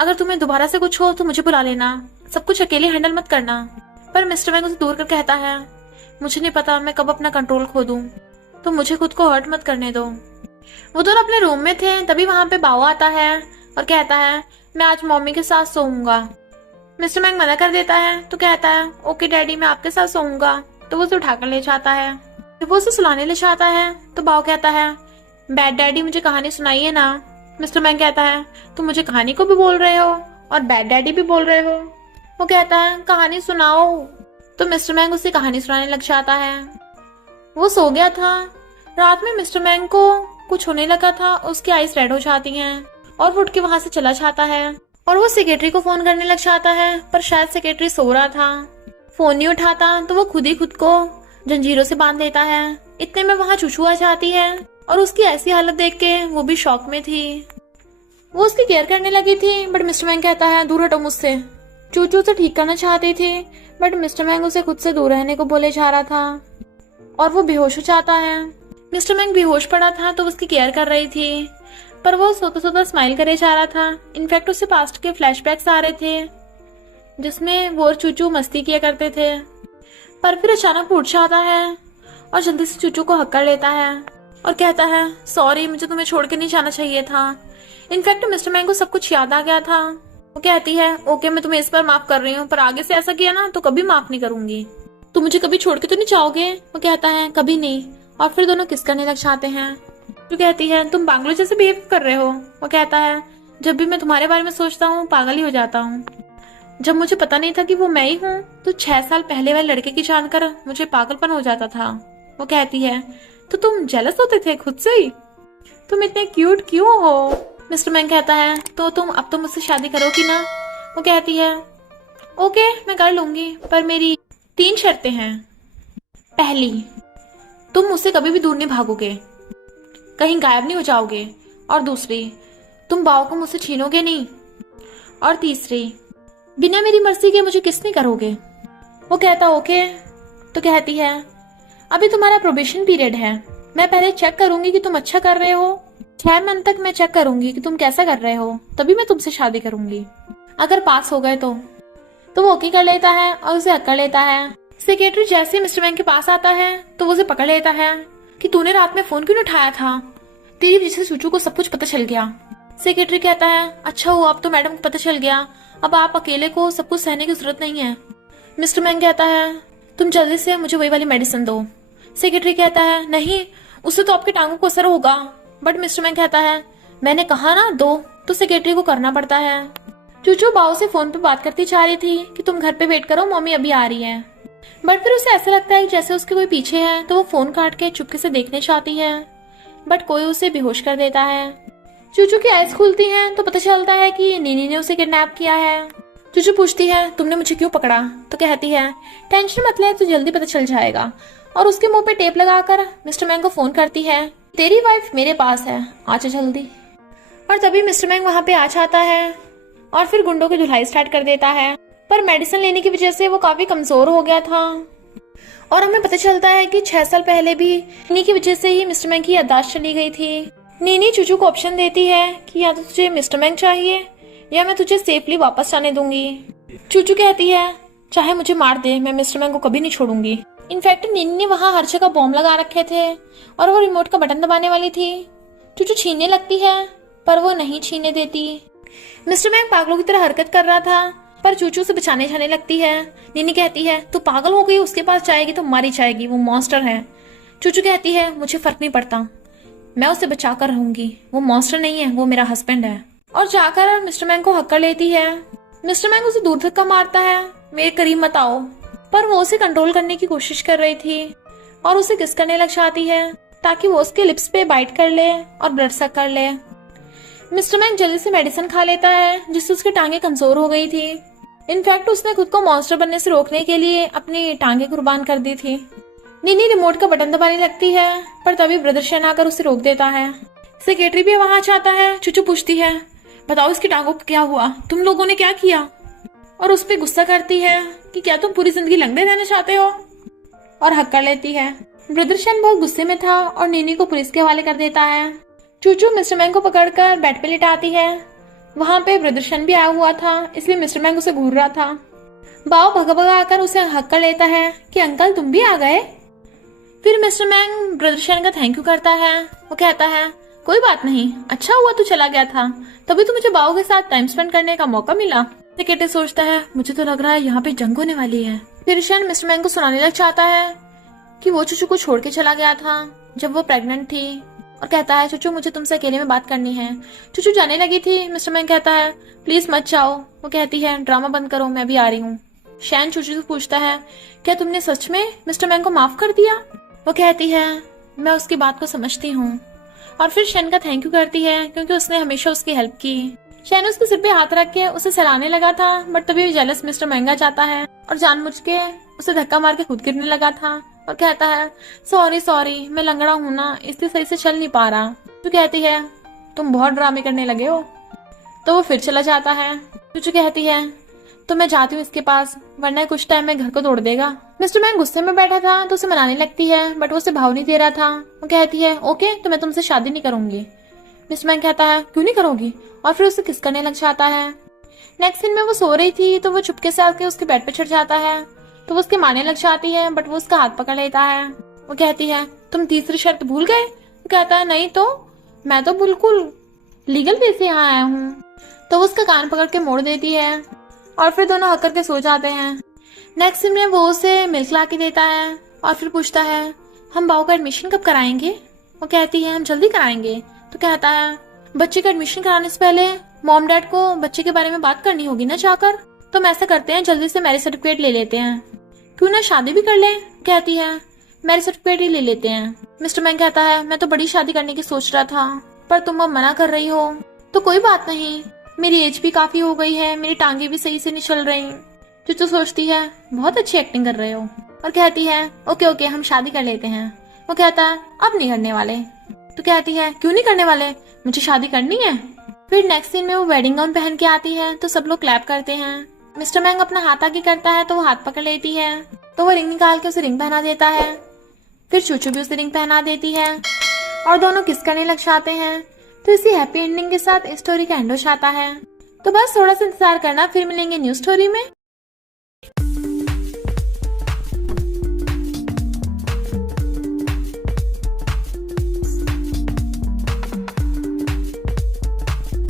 अगर तुम्हें दोबारा से कुछ हो तो मुझे बुला लेना, सब कुछ अकेले हैंडल मत करना। पर मिस्टर वैंग उसे दूर कर कहता है मुझे नहीं पता मैं कब अपना कंट्रोल खो दूं, तो मुझे खुद को हर्ट मत करने दो। वो दोनों अपने रूम में थे, तभी वहां पे बाओ आता है और कहता है मैं आज मम्मी के साथ सोऊंगा। मिस्टर वैंग मना कर देता है तो कहता है ओके डैडी मैं आपके साथ सोऊंगा, तो वो उसे उठाकर ले जाता है। जब वो उसे सुलाने ले जाता है तो बाओ कहता है बैड डैडी मुझे कहानी सुनाइए ना। मिस्टर वैंग कहता है तुम मुझे कहानी को भी बोल रहे हो और बैड डैडी भी बोल रहे हो। वो कहता है कहानी सुनाओ, तो मिस्टर वैंग उसे कहानी सुनाने लग जाता है। वो सो गया था। रात में मिस्टर वैंग को कुछ होने लगा था, उसकी आईज रेड हो जाती हैं और वो उठ के वहां से चला जाता है, और वो सेक्रेटरी को फोन करने लग जाता है, पर शायद सेक्रेटरी सो रहा था, फोन नहीं उठाता, तो वो खुद ही खुद को जंजीरों से बांध लेता है। इतने में वहां चूचू आ जाती है और उसकी ऐसी हालत देख के वो भी शॉक में थी। वो उसकी केयर करने लगी थी, बट मिस्टर वैंग कहता है दूर हटो मुझसे। चूचू उसे ठीक करना चाहती थी, बट मिस्टर वैंग उसे खुद से दूर रहने को बोले जा रहा था और वो बेहोश हो जाता है। मिस्टर वैंग बेहोश पड़ा था तो उसकी केयर कर रही थी, पर वो सोता सोता स्माइल करे जा रहा था। इनफैक्ट उसे पास्ट के फ्लैशबैक्स आ रहे थे जिसमें वो और चूचू मस्ती किया करते थे। पर फिर अचानक उठ जाता है और जल्दी से चूचू को हक्का लेता है और कहता है सॉरी मुझे तुम्हें छोड़ के नहीं जाना चाहिए था। इनफैक्ट मिस्टर वैंग को सब कुछ याद आ गया था। वो कहती है ओके मैं तुम्हें इस बार माफ कर रही हूँ, पर आगे से ऐसा किया ना तो कभी माफ नहीं करूंगी। तुम मुझे कभी छोड़ के तो नहीं जाओगे? वो कहता है कभी नहीं, और फिर दोनों किस करने लग जाते हैं। चूचू कहती है तुम पागलों जैसे बिहेव कर रहे हो। वो कहता है जब भी मैं तुम्हारे बारे में सोचता हूँ पागल ही हो जाता हूँ। जब मुझे पता नहीं था कि वो मैं ही हूँ तो 6 साल पहले वाले लड़के की जानकर मुझे पागलपन हो जाता था। वो कहती है तो तुम जेलस होते थे खुद से ही, तुम इतने क्यूट क्यों हो। मिस्टर मैंग कहता है तो तुम अब तो मुझसे शादी करोगी ना। वो कहती है ओके मैं कर लूंगी, पर मेरी 3 शर्तें हैं। पहली, तुम मुझसे कभी भी दूर नहीं भागोगे, कहीं गायब नहीं हो जाओगे। और दूसरी, तुम बाव को मुझसे छीनोगे नहीं। और तीसरी, बिना मेरी मर्जी के मुझे किस नहीं करोगे। वो कहता ओके। तो कहती है अभी तुम्हारा प्रोबेशन पीरियड है, मैं पहले चेक करूंगी कि तुम अच्छा कर रहे हो। 6 मंथ तक मैं चेक करूंगी कि तुम कैसा कर रहे हो, तभी मैं तुमसे शादी करूंगी। अगर पास हो गए तो वो ओके कर लेता है और उसे हक कर लेता है। सेक्रेटरी जैसे ही मिस्टर मैंग के पास आता है तो वो उसे पकड़ लेता है कि तूने रात में फोन क्यों नहीं उठाया था, तेरी वजह से चूचू को सब कुछ पता चल गया। सेक्रेटरी कहता है अच्छा हुआ अब तो मैडम को पता चल गया, अब आप अकेले को सब कुछ सहने की जरूरत नहीं है। मिस्टर मैंग कहता है तुम जल्दी से मुझे वही वाली मेडिसिन दो। सेक्रेटरी कहता है नहीं, उससे तो आपकी टांगों को असर होगा। बट मिस्टर मैंग कहता है मैंने कहा ना दो, तो सेक्रेटरी को करना पड़ता है। चूचू बाव से फोन पे बात करती जा रही थी कि तुम घर पे वेट करो, मम्मी अभी आ रही है। बट फिर उसे ऐसा लगता है जैसे उसके कोई पीछे है, तो वो फोन काट के चुपके से देखने चाहती है, बट कोई उसे बेहोश कर देता है। चूचू की आइज खुलती हैं तो पता चलता है कि नीनी ने उसे किडनैप किया है। चूचू पूछती है तुमने मुझे क्यों पकड़ा। तो कहती है टेंशन मत ले, तो जल्दी पता चल जाएगा। और उसके मुंह पे टेप लगाकर मिस्टर मैंग को फोन करती है तेरी वाइफ मेरे पास है, आजा जल्दी। और तभी मिस्टर मैंग वहां पे आ जाता है और फिर गुंडों की धुलाई स्टार्ट कर देता है। पर मेडिसिन लेने की वजह से वो काफी कमजोर हो गया था। और हमें पता चलता है कि 6 साल पहले भी नीनी की वजह से ही मिस्टर मैंग की याददाश्त चली गई थी। नीनी चूचू को ऑप्शन देती है कि या तो तुझे मिस्टर मैंग चाहिए या मैं तुझे सेफली वापस जाने दूंगी। चूचू कहती है चाहे मुझे मार दे, मैं मिस्टर मैंग को कभी नहीं छोड़ूंगी। इनफैक्ट नीनी ने वहां हर जगह बॉम्ब लगा रखे थे और वो रिमोट का बटन दबाने वाली थी। चूचू छीनने लगती है पर वो नहीं छीनने देती। मिस्टर मैंग पागलों की तरह हरकत कर रहा था पर चूचू से बचाने जाने लगती है। नीनी कहती है तू पागल हो गई, उसके पास जाएगी तो मारी जाएगी, वो मॉन्स्टर है। चूचू कहती है मुझे फर्क नहीं पड़ता, मैं उसे बचा कर रहूंगी, वो मॉन्स्टर नहीं है, वो मेरा हस्बैंड है। और जाकर मिस्टर मैंग को हक कर लेती है। मिस्टर मैंग उसे दूर धक्का मारता है मेरे करीब मत आओ, पर वो उसे कंट्रोल करने की कोशिश कर रही थी और उसे किस करने लग जाती है ताकि वो उसके लिप्स पे बाइट कर ले और ब्लड सक कर ले। मिस्टर मैंग जल्दी से मेडिसिन खा लेता है जिससे उसकी टांगे कमजोर हो गई थी। इनफैक्ट उसने खुद को मॉन्स्टर बनने से रोकने के लिए अपनी टांगे कुर्बान कर दी थी। नीनी रिमोट का बटन दबाने लगती है पर तभी ब्रदर शेन आकर उसे रोक देता है। सेक्रेटरी भी वहां जाता है। चूचू पूछती है बताओ इसकी टांगों को क्या हुआ, तुम लोगों ने क्या किया। और उस पर गुस्सा करती है कि क्या तुम पूरी जिंदगी लंगड़े रहना चाहते हो, और हक कर लेती है। ब्रदर शेन बहुत गुस्से में था और नीनी को पुलिस के हवाले कर देता है। चूचू मिस्टर मैंग को पकड़कर बेड पे लिटाती है। वहां पे ब्रदर शेन भी आया हुआ था, इसलिए मिस्टर मैंग उसे घूर रहा था। बाव भगा भगा आकर उसे हक कर लेता है कि अंकल तुम भी आ गए। फिर मिस्टर मैंग ब्रदर शेन का थैंक यू करता है। वो कहता है कोई बात नहीं, अच्छा हुआ तू चला गया था, तभी तो मुझे बाव के साथ टाइम स्पेंड करने का मौका मिला। सेक्रेटरी सोचता है मुझे तो लग रहा है यहाँ पे जंग होने वाली है। फिर शेन मिस्टर मैंग को सुनाने लग जाता है कि वो चूचू को छोड़ के चला गया था जब वो प्रेग्नेंट थी, और कहता है चूचू मुझे तुमसे अकेले में बात करनी है। चूचू जाने लगी थी। मिस्टर मैंग कहता है प्लीज मत जाओ। वो कहती है ड्रामा बंद करो, मैं भी आ रही हूँ। शैन चूचू से पूछता है क्या तुमने सच में मिस्टर मैंग को माफ कर दिया। वो कहती है मैं उसकी बात को समझती हूँ। और फिर शैन का थैंक यू करती है क्योंकि उसने हमेशा उसकी हेल्प की। शैन उसके सिर पे हाथ रख के उसे सहलाने लगा था, बट तभी जेलस मिस्टर महंगा जाता है और जानबूझ के उसे धक्का मार के खुद गिरने लगा था और कहता है सॉरी मैं लंगड़ा हूँ ना, इसलिए सही से चल नहीं पा रहा। तो कहती है तुम बहुत ड्रामे करने लगे हो। तो वो फिर चला जाता है। चूचू कहती है तो मैं जाती हूँ इसके पास, वरना कुछ टाइम में घर को तोड़ देगा। मिस्टर मैंग गुस्से में बैठा था तो उसे मनाने लगती है, बट वो उसे भाव नहीं दे रहा था। वो कहती है ओके तो मैं तुमसे शादी नहीं करूंगी। मिस्टर मैंग कहता है क्यों नहीं करोगी, और फिर उसे किस करने लग जाता है। नेक्स्ट सीन में वो सो रही थी तो वो चुपके से आके उसके बेड पे चढ़ जाता है, तो वो उसके मारने लग जाती है, बट वो उसका हाथ पकड़ लेता है। वो कहती है तुम तीसरी शर्त भूल गए। वो कहता है नहीं तो, मैं तो बिल्कुल लीगल वे से यहाँ आया हूँ। तो वो उसका कान पकड़ के मोड़ देती है और फिर दोनों हक करके सो जाते हैं। नेक्स्ट सीन में वो उसे मिल्क ला के देता है और फिर पूछता है हम बाऊ का एडमिशन कब कराएंगे? वो कहती है हम जल्दी कराएंगे। तो कहता है बच्चे का एडमिशन कराने से पहले मॉम डैड को बच्चे के बारे में बात करनी होगी ना जाकर। तो हम ऐसा करते हैं, जल्दी से मैरिज सर्टिफिकेट ले लेते हैं। क्यों ना शादी भी कर ले? कहती है मैरिज सर्टिफिकेट ही ले लेते हैं। मिस्टर मैंग कहता है मैं तो बड़ी शादी करने की सोच रहा था, पर तुम अब मना कर रही हो। तो कोई बात नहीं, मेरी एज भी काफी हो गई है, मेरी टांगे भी सही से नहीं चल रही। चूचू सोचती है बहुत अच्छी एक्टिंग कर रहे हो, और कहती है ओके ओके हम शादी कर लेते हैं। वो कहता है अब नहीं करने वाले। तो कहती है क्यों नहीं करने वाले? मुझे शादी करनी है। फिर नेक्स्ट सीन में वो वेडिंग गाउन पहन के आती है तो सब लोग क्लैप करते हैं। मिस्टर मैंग अपना हाथ आगे करता है तो वो हाथ पकड़ लेती है, तो वो रिंग निकाल के उसे रिंग पहना देता है। फिर चूचू भी उसे रिंग पहना देती है और दोनों किस करने लग जाते हैं। तो इसी हैप्पी एंडिंग के साथ स्टोरी का एंड हो जाता है। तो बस थोड़ा सा इंतजार करना, फिर मिलेंगे न्यू स्टोरी में।